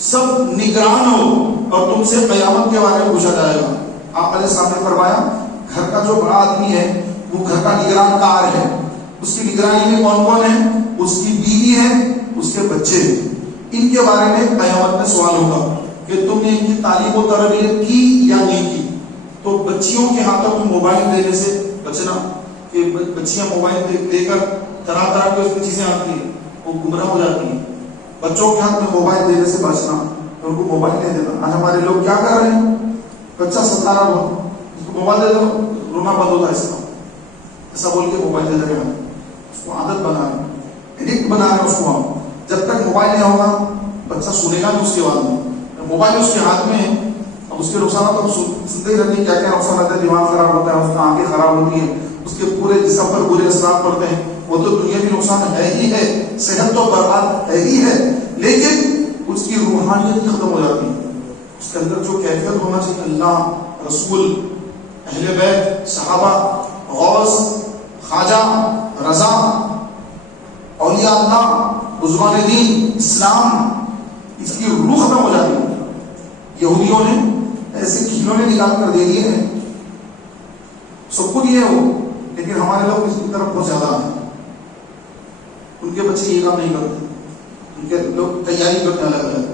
سب نگران ہو اور تم سے قیامت کے بارے میں پوچھا جائے گا. آپ علیہ السلام نے فرمایا گھر کا جو بڑا آدمی ہے وہ گھر کا نگران کار ہے. اس کی نگرانی میں کون کون ہے؟ اس کی بیوی ہے، اس کے بچے ہیں. ان کے بارے میں قیامت میں سوال ہوگا کہ تم نے ان کی تعلیم و تربیت کی یا نہیں کی. تو بچیوں کے ہاتھوں میں موبائل دینے سے بچنا، کہ بچیاں موبائل دے کر طرح طرح کی اس میں چیزیں آتی ہیں، وہ گمراہ ہو جاتی ہیں. بچوں کے ہاتھ میں موبائل دینے سے بچنا، ان کو موبائل نہیں دینا. آج ہمارے لوگ کیا کر رہے ہیں؟ بچہ ستا رہا ہو اس کو موبائل دے دو، رونا بند ہوتا ہے اس کا، ایسا بول کے موبائل دے دے رہے ہیں. اس کو عادت بنا رہے ہیں، ایڈکٹ بنا رہے ہیں اس کو. ہم جب تک موبائل نہیں ہوگا بچہ سنے گا نہیں. اس کے بعد میں موبائل اس کے ہاتھ میں ہے، اب اس کے نقصانات ہم سنتے ہی رہتے ہیں. کیا کیا نقصان ہوتا ہے؟ دماغ خراب ہوتا ہے، اس کی آنکھیں خراب ہوتی ہیں، اس کے پورے جسم پر برے اثرات پڑتے ہیں. وہ تو دنیا بھی نقصان ہے ہی ہے، صحت تو برباد ہے ہی ہے، لیکن اس کی روحانیت ہی ختم ہو جاتی ہے. اس کے اندر جو کیفیت ہونا چاہیے اللہ، رسول، اہل بیت، صحابہ، غوث، خواجہ، رضا، اولیاء اللہ، بزرگان دین، اسلام، اس کی روح ختم ہو جاتی ہے. یہودیوں نے ایسے کھلونے نکال کر دے دیے ہیں، سب کو دیے ہو، لیکن ہمارے لوگ اس کی طرف بہت زیادہ ہیں. ان کے بچے یہ کام نہیں کرتے، ان کے لوگ تیاری کرتے ہیں الگ الگ.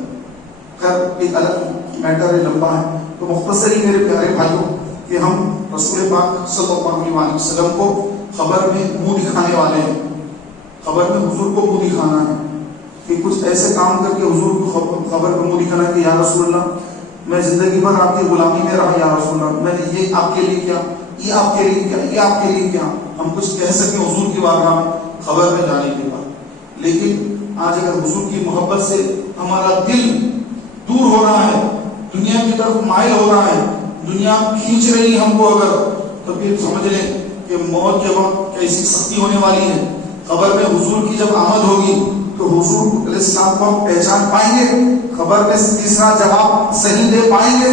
خیر ایک الگ میٹر ہے، لمبا ہے. تو مختصر ہی میرے پیارے بھائیوں کہ ہم رسول پاک صلی اللہ علیہ وسلم کو خبر میں منہ دکھانے والے ہیں. خبر میں حضور کو منہ دکھانا ہے کہ کچھ ایسے کام کر کے حضور کو خبر کو منہ دکھانا ہے کہ یا رسول اللہ میں زندگی بھر آپ کی غلامی میں رہا، یا رسول اللہ میں نے یہ آپ کے لیے کیا، یہ آپ کے لیے کیا، یہ آپ کے لیے کیا. ہم کچھ کہہ سکیں حضور کی بارگاہ میں خبر میں جانے کے بعد. لیکن آج اگر حضور کی محبت سے ہمارا دل دور ہو رہا ہے، دنیا کی طرف مائل ہو رہا ہے، دنیا کھینچ رہی ہم کو اگر، تو پھر سمجھ لیں کہ موت کے وقت کیسی سختی ہونے والی ہے. خبر میں حضور کی جب آمد ہوگی تو حضور علیہ السلام کو ہم پہچان پائیں گے، خبر میں تیسرا جواب صحیح دے پائیں گے.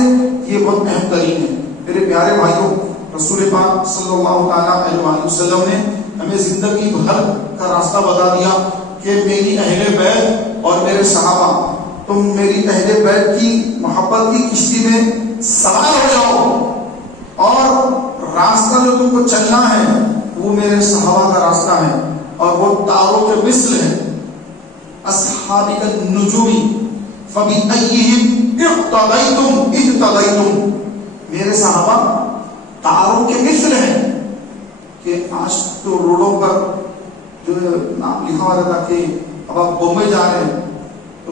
یہ بہت اہم ترین ہے. میرے پیارے بھائیوں رسول پاک صلی اللہ تعالیٰ علیہ وسلم نے ہمیں زندگی بھر کا راستہ بتا دیا کہ میری اہل بیت اور میرے صحابہ، تم میری اہل بیت کی محبت کی کشتی میں سوار ہو جاؤ، اور راستہ جو تم کو چلنا ہے وہ میرے صحابہ کا راستہ ہے، اور وہ تاروں کے مثل ہے. اصحابی النجومی فبأیہم اقتدیتم اہتدیتم. میرے صحابہ تاروں کے مثل ہیں. کہ آج تو روڈوں پر جو نام لکھا ہوا رہتا کہ اب آپ بمبئی جا رہے ہیں تو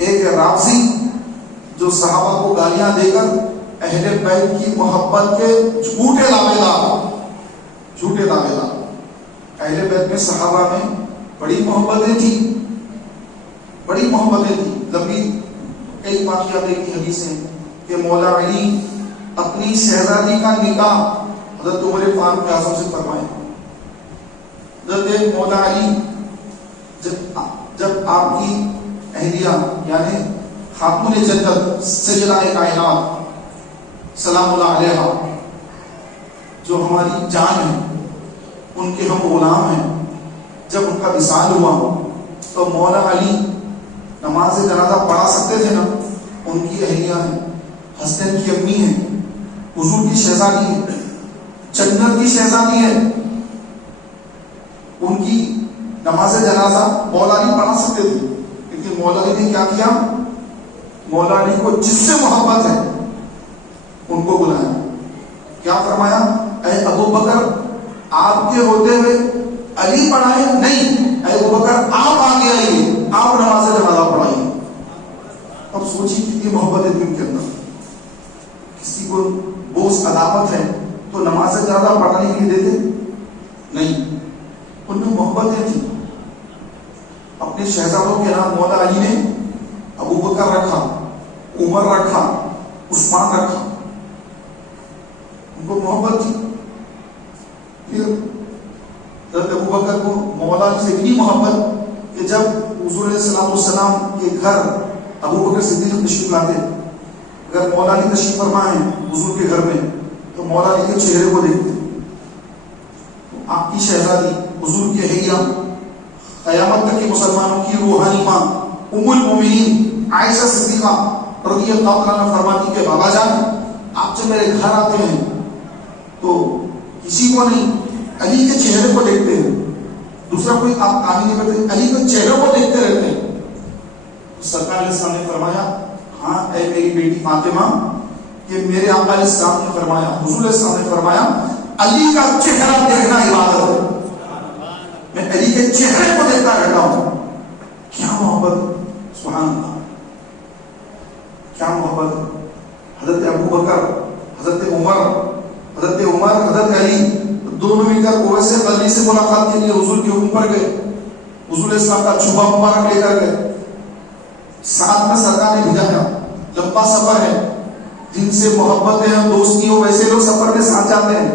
ایک رافضی جو صحابہ کو گالیاں دے کر اہل بیت کی محبت کے جھوٹے دعوے دار اہل بیت میں صحابہ میں بڑی محبتیں تھیں لمبی کئی واقعات کی حدیثیں کہ مولا علی اپنی شہزادی کا نکاح حضرت عمر فاروق اعظم سے فرمائے. حضرت مولا علی جب آپ کی اہلیہ یعنی خاتون جنت سیدہ کائنات سلام اللہ علیہا جو ہماری جان ہے ان کے ہم غلام ہیں، جب ان کا وصال ہوا تو مولا علی نماز جنازہ پڑھا سکتے تھے نا. ان کی اہلیہ ہیں، حسین کی امی ہیں، حضور کی شہزادی ہے، جنت کی شہزادی ہے، ان کی نماز جنازہ مولا علی پڑھا سکتے تھے. لیکن مولا علی نے کیا کیا؟ مولا علی کو جس سے محبت ہے ان کو بلایا. کیا فرمایا؟ اے ابو بکر آپ کے ہوتے ہوئے علی پڑھائے نہیں، اے ابو بکر آپ آگے آئیے، آپ نماز جنازہ پڑھائیے. اب سوچیے کتنی محبت ہے دین کے اندر. کسی کو بوس عداوت ہے تو نماز جنازہ پڑھانے کے لیے دیتے نہیں. ان میں محبتیں تھیں. اپنے شہزادوں کے نام مولا علی نے ابو بکر رکھا، عمر رکھا، عثمان رکھا. ان کو محبت تھی. پھر حضرت ابو بکر کو مولا علی سے اتنی محبت کہ جب حضور علیہ الصلوۃ والسلام کے گھر ابو بکر صدیق تشریف لاتے، اگر مولا علی تشریف فرمائے حضور کے گھر میں تو مولا علی کے چہرے کو دیکھتے. آپ کی شہزادی حضور کی اہلیہ قیامت تک کے مسلمانوں کی روحانی ماں ام المومنین عائشہ صدیقہ رضی اللہ عنہا فرماتی کہ بابا جان آپ جب میرے گھر آتے ہیں تو کسی کو نہیں علی کے چہرے کو دیکھتے ہیں، دوسرا کوئی آپ کام نہیں کرتے، علی کے چہرے کو دیکھتے رہتے ہیں. سرکار علیہ السلام نے فرمایا ہاں اے میری بیٹی فاطمہ کہ میرے آقا علیہ السلام نے فرمایا، حضور علیہ السلام نے فرمایا علی کا چہرہ دیکھنا عبادت ہے. میں علی کے چہرے کو دیکھتا رہتا ہوں. کیا محبت، سبحان اللہ، کیا محبت. حضرت ابو بکر، حضرت عمر، حضرت علی دونوں مل کر اویس قرنی سے ملاقات کے لیے حضور کے حکم پر گئے. حضور علیہ السلام کا جبہ مبارک لے کر گئے. ساتھ میں سرکار نے بھیجا. لمبا سفر ہے، جن سے محبت ہے دوستی ہو ویسے لوگ سفر میں ساتھ جاتے ہیں.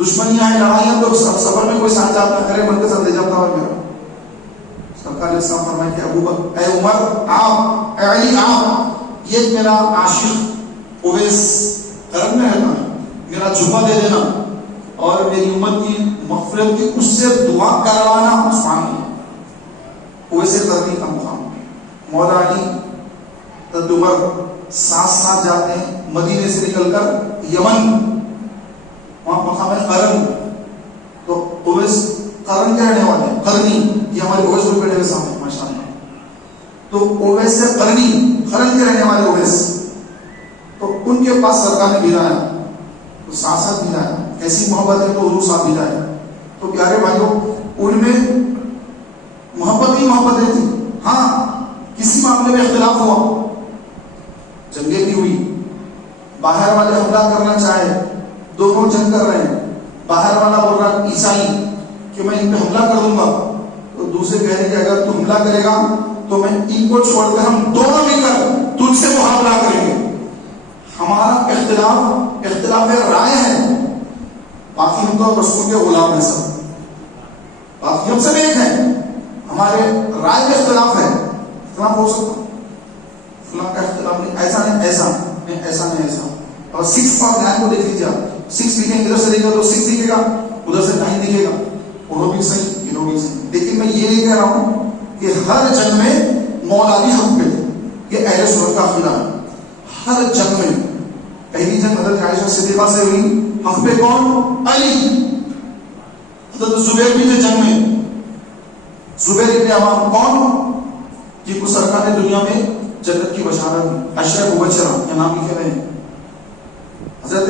دشمنیاں ہیں، لڑائیاں تو سفر میں کوئی ساتھ جاتا ہے، میرے من کے ساتھ لے جاتا ہوں میرا. سرکار علیہ السلام فرمائے کہ ابو بکر، اے عمر آپ، اے علی آپ، یہ میرا عاشق اویس قرن میں رہتا ہے، میرا جمعہ دے دینا اور میری امت کی مغفرت کی اس سے دعا کروانا. سبحان اللہ. اویس قرنی کا مقام. مولا علی حضرت عمر ساتھ جاتے ہیں مدینے سے نکل کر یمن، وہاں مقام ہے قرن. تو اویس قرن کے رہنے والے ہیں، قرنی، یہ ہمارے اویس کو بیٹھے ہوئے سامنے ماشاء اللہ. تو اویس سے قرنی، قرن کے رہنے والے اویس، تو ان کے پاس سرکار نے بھیجایا، تو ساتھ بھیجایا. ایسی محبت ہے تو حضور ساتھ بھیجایا. تو پیارے بھائیوں ان میں محبت ہی محبتیں تھی. ہاں کسی معاملے میں اختلاف ہوا، جنگیں بھی ہوئی، باہر والے حملہ کرنا چاہے، دونوں جنگ کر رہے ہیں، باہر والا بول رہا عیسائی کہ میں ان پہ حملہ کر دوں گا، تو دوسرے کہہ رہے کہ اگر تو حملہ کرے گا تو میں ان کو چھوڑ کر ہم دونوں مل کر تجھ سے مقابلہ کریں گے. ہمارا اختلاف رائے ہے، باقی ہم تو رسول کے غلام ہیں سب، باقی ہم سب ایک ہیں. ہمارے رائے میں اختلاف ہے، اختلاف ہو سکتا، فلاں کا اختلاف نہیں، ایسا نہیں ایسا نہیں، ایسا نہیں ایسا. اور 6 کا دھیان کو دیکھ لیجیے آپ، 6 لکھیں ادھر سے دیکھیں تو 6 دکھے گا، ادھر سے 9 دکھے گا، انہوں بھی صحیح انہوں بھی صحیح. لیکن میں یہ نہیں کہہ رہا ہوں کہ ہر جنگ میں مولا علی حق پہ تھے، یہ اہل سنت کا عقیدہ ہے. ہر جنگ میں، پہلی جنگ حضرت عائشہ صدیقہ سے ہوئی، حق پہ کون؟ علی. حضرت زبیر بھی تھے جنگ میں، زبیر ابن عوام کون؟ جن کو سرکار نے دنیا میں جنت کی بشارت، عشرہ مبشرہ یہ نام لکھے ہوئے ہیں. حضرت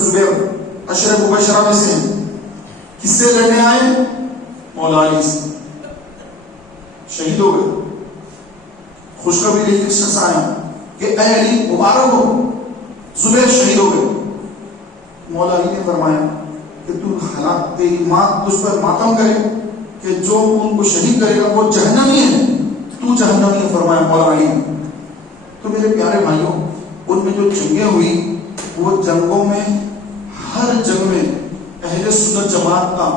زبیر عشرہ مبشرہ میں سے ہیں. کس سے لڑنے آئے؟ مولا علی سے. شہید ہو گئے. خوشخبری لے کے شخص آیا کہ اے علی مبارک ہو، زبیر شہید ہو گئے. مولا علی نے فرمایا کہ تو حالات تیری ماں تجھ پر ماتم کرے کہ جو ان کو شہید کرے گا وہ جہنمی ہے، تو جہنمی ہے، فرمایا مولا علی. تو میرے پیارے بھائیوں، ان میں جو جنگیں ہوئی وہ جنگوں میں ہر جنگ میں اہل سنت جماعت کا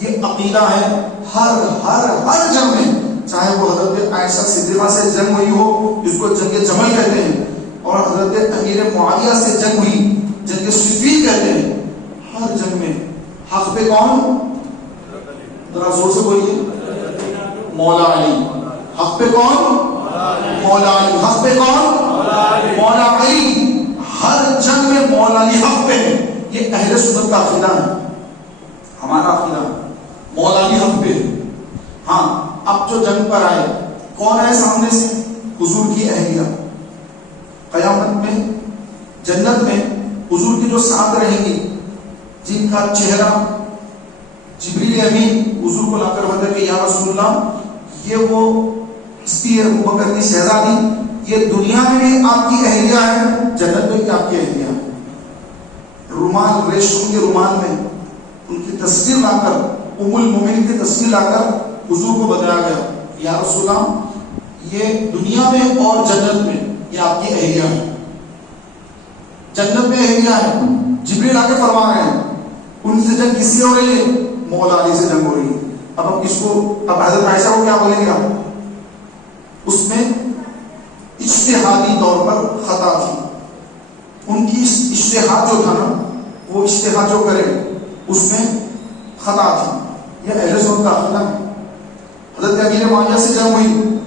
یہ عقیدہ ہے. ہر ہر ہر جنگ میں، چاہے وہ حضرت عائشہ صدیقہ سے جنگ ہوئی ہو جس کو جنگ جمل کہتے ہیں، اور حضرت امیر معاویہ سے جنگ ہوئی جنگ صفین کہتے ہیں، ہر جنگ میں حق پہ کون؟ ذرا زور سے بولیے. مولا علی. حق پہ کون؟ مولا علی. حق پہ کون؟ مولا علی. ہر جنگ میں مولا علی حق پہ ہے. یہ اہل سنت کا عقیدہ ہے، ہمارا عقیدہ ہے. مولا علی حق پہ. ہاں، اب جو جنگ پر آئے کون ہے سامنے سے؟ حضور کی اہلیہ. قیامت میں جنت میں حضور کی جو ساتھ رہیں گی، جن کا چہرہ جبریل امین حضور کو لا کر بتا کہ یا رسول اللہ یہ وہ ہستی ہے ابوبکر کی شہزادی، یہ دنیا میں بھی آپ کی اہلیہ ہے، جنت میں بھی آپ کی اہلیہ ہے. رومال، ریشم کے رومال میں ان کی تصویر لا کر، ام المومنین کی تصویر لا کر حضور کو بتایا گیا یا رسول اللہ یہ دنیا میں اور جنت میں یہ آپ کی اہلیہ ہے. جنت میں اہلیہ ہے. جبریل آ کے فرما رہے ہیں ان سے جنگ کس سے ہو رہی ہے؟ مولا علی سے جنگ ہو رہی ہے. اب ہم کس کو، اب حضرت عائشہ کو کیا بولیں گے آپ؟ اس میں اجتہادی طور پر خطا تھی. ان کی اجتہاد جو تھا نا، وہ اجتہاد جو کرے اس میں خطا تھی. یہ اہل سنت کا عقیدہ ہے. حضرت امیر معاویہ سے جنگ ہوئی،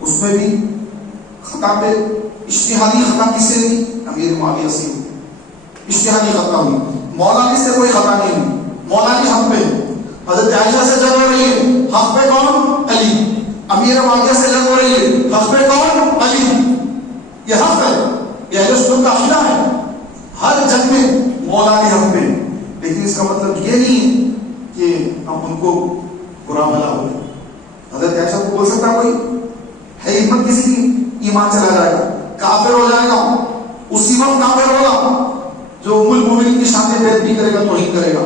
اس میں بھی خطا پہ اجتہادی خطا کس سے ہوئی؟ امیر معاویہ سے ہوئی. اجتہادی خطا ہوئی. مولا علی سے کوئی خطا نہیں ہوئی. مولا علی حق پہ. حضرت عائشہ سے جنگ ہو رہی ہے، حق پہ کون؟ علی. امیر معاویہ سے جنگ ہو رہی ہے، حق پہ کون؟ علی. یہ حق ہے، یہ اہل سنت کا عقیدہ ہے. ہر جنگ میں مولا علی حق پہ. لیکن اس کا مطلب یہ نہیں ہے کہ ہم ان کو برا بھلا بولیں. حضرت عائشہ کو بول سکتا کوئی ہے؟ ہمت کسی کی؟ ایمان چلا جائے گا، کافر ہو جائے گا. اسی وقت کافر ہوگا جو ام المومنین کی شان میں بیعت بھی کرے گا، توہین کرے گا.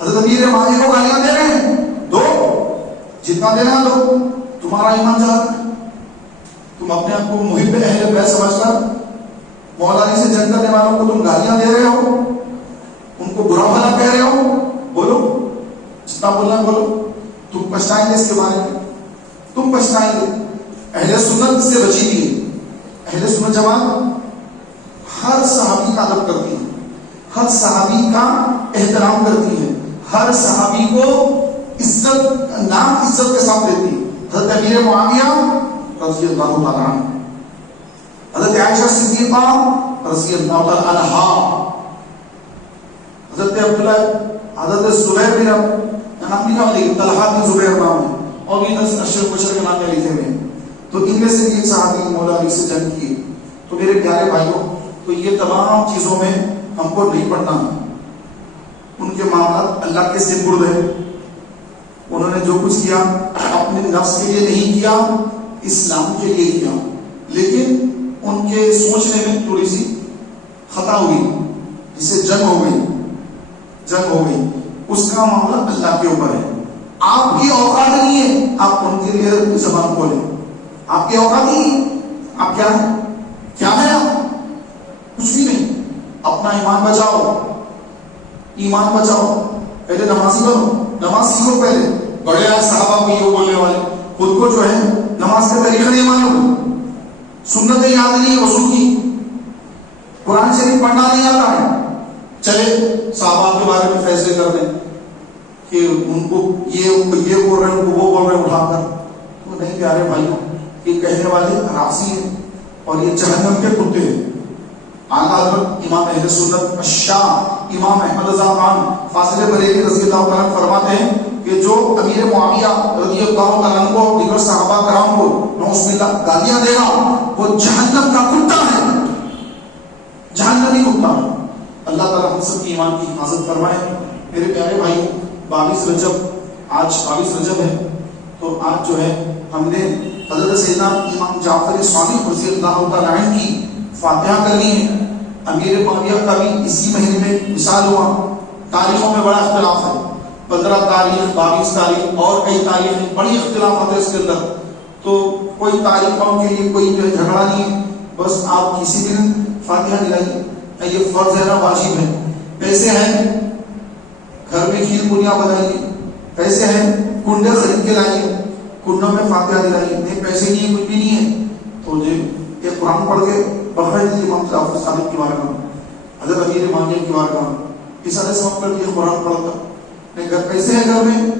حضرت امیر معاویہ کو گالیاں دے رہے ہیں، دو، جتنا دینا دو، تمہارا ایمان جا رہا ہے. تم اپنے آپ کو محب اہل بیت سمجھ کر مولا علی سے جنگ کرنے والوں کو تم گالیاں دے رہے ہو، ان کو برا بھلا کہہ رہے ہو. بولو، جتنا بولنا بولو. تم پچھتائیں گے اس کے بارے میں، تم پچھتائیں گے. اہل سنت سے بچی ہوئی. اہل سنت جماعت ہر صحابی کا ادب کرتی ہے، ہر صحابی کا احترام کرتی ہے، ہر صحابی کو عزت، نام عزت کے ساتھ دیتی ہے. حضرت امیر معاویہ رضی اللہ تعالیٰ عنہ، حضرت عائشہ صدیقہ رضی اللہ تعالیٰ عنہا، حضرت عبداللہ، حضرت زبیر بن نام لکھا ہوا لیکن طلحہ بن زبیر نام ہے، اور بھی 10 اشرف بشر کے نام میں لکھے ہوئے ہیں. تو ان میں سے بھی ایک صحابی مولا علی سے جنگ کی. تو میرے پیارے بھائیوں، تو یہ تمام چیزوں میں ہم کو نہیں پڑھنا. ان کے معاملات اللہ کے سپرد ہے. انہوں نے جو کچھ کیا اپنے نفس کے لیے نہیں کیا، اسلام کے لیے کیا. لیکن ان کے سوچنے میں تھوڑی سی خطا ہوئی، جسے جنگ ہو گئی. اس کا معاملہ اللہ کے اوپر ہے. آپ کی اوقات نہیں ہے آپ ان کے لیے زبان کھولیں. آپ کی اوقات نہیں. آپ کیا ہے؟ کیا ہے آپ؟ کچھ بھی نہیں. اپنا ایمان بچاؤ، ایمان بچاؤ. پہلے نمازی بنو، نماز سیکھو. پہلے بڑے آج صحابہ کو یہ بولنے والے، خود کو جو ہے نماز کے طریقے نہیں معلوم، سنتیں یاد نہیں وضو کی، قرآن شریف پڑھنا نہیں آتا ہے. چلے صحابہ کے بارے میں فیصلے کر دیں کہ ان کو یہ بول رہے ہیں، ان کو وہ بول رہے ہیں اٹھا کر. تو نہیں پیارے بھائیوں، یہ کہنے والے راضی ہیں اور یہ جہنم کے کتے ہیں. اعلیٰ حضرت امام اہل سنت الشام امام احمد رضا خان فاضل بریلوی رضی اللہ تعالیٰ عنہ فرماتے ہیں کہ جو امیر معاویہ رضی اللہ تعالیٰ عنہ کو، دیگر صحابہ کرام کو نعوذ باللہ گالیاں دے گا، وہ جہنم کا کتا ہے، جہنمی کتا ہے. اللہ تعالیٰ ہم سب کی ایمان کی حفاظت فرمائے. میرے پیارے بھائیوں، 22 رجب، آج 22 رجب ہے. تو آج جو ہے ہم نے حضرت سیدنا امام جعفر صادق رضی اللہ تعالیٰ عنہ کی فاتحہ کرنی ہے. امیر معاویہ کا بھی اسی مہینے میں وصال ہوا. تاریخوں میں بڑا اختلاف ہے، 15 تاریخ 22 تاریخ اور کئی تاریخیں، بڑی اختلافات ہے اس کے اندر. تو کوئی تاریخوں کے لیے کوئی جو جھگڑا نہیں ہے، بس آپ کسی دن فاتحہ دلائیے. یہ فرض ہے نا، واجب ہے. پیسے ہیں گھر میں کھیر پوریاں بنائیے، پیسے ہیں کنڈے خرید کے لائیے، کنڈوں میں فاتحہ دلائیے. نہیں پیسے نہیں ہے، کچھ بھی نہیں ہے، تو یہ قرآن پڑھ کے بخیر امام جعفر صادق کی بارگاہ میں، حضرت امیر معاویہ کی بارگاہ میں اس علیہ سمجھ کر یہ قرآن پڑھ کر. اگر پیسے ہیں گھر میں،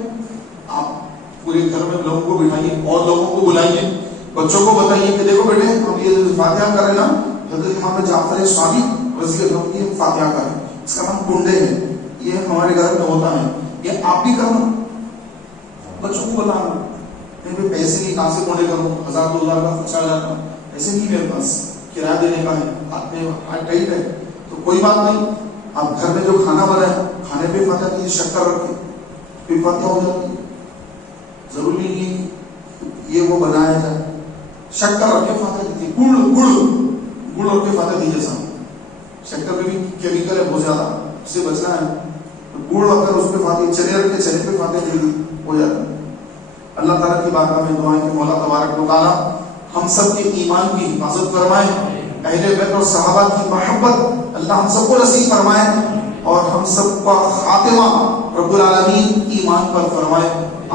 آپ پورے گھر میں لوگوں کو بٹھائیے اور لوگوں کو بلائیے، بچوں کو بتائیے کہ دیکھو بیٹے ہم یہ فاتحہ کر رہے ہیں نا، حضرت امام جعفر صادق رضی اللہ عنہ کی فاتحہ کر رہے ہیں. اس کا نام کنڈے ہے، یہ ہمارے گھر میں ہوتا ہے، یہ آپ بھی کرنا، بچوں کو بتانا. نہیں پیسے نہیں، کہاں سے کنڈے کروں، 1000 2000 کا خرچہ آ جاتا، ایسے نہیں میرے پاس، کرایہ دینے کا ہے، ہاتھ میں ٹائٹ ہے. تو کوئی بات نہیں، آپ گھر میں جو کھانا بنائے کھانے پہ فاتحہ کیجیے، شکر رکھے پھر فاتحہ ہو جاتی ہے. ضروری نہیں ہے یہ وہ بنایا جائے، شکر رکھ کے فاتحہ دیجیے، گڑ رکھ کے فاتحہ دیجیے. سامنے شکر میں بھی کیمیکل ہے بہت زیادہ، اس سے بچنا ہے. گڑ رکھ کر اس پہ فاتحہ، چنے رکھ کے چنے پہ فاتحہ دے دی، ہو جاتا ہے. اللہ تعالیٰ کی بارگاہ میں دعائیں کہ مولا تبارک و تعالیٰ ہم سب کے ایمان کی حفاظت فرمائے، اہل بیت اور صحابہ کی محبت اللہ ہم سب کو نصیب فرمائے، اور ہم سب کا خاتمہ رب العالمین ایمان پر فرمائے.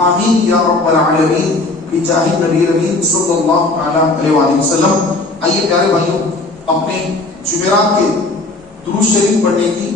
آمین یا رب العالمین بجاہ نبی امین صلی اللہ علیہ وآلہ وسلم. آئیے پیارے بھائیوں، اپنے جمعرات کے درود شریف پڑھنے کی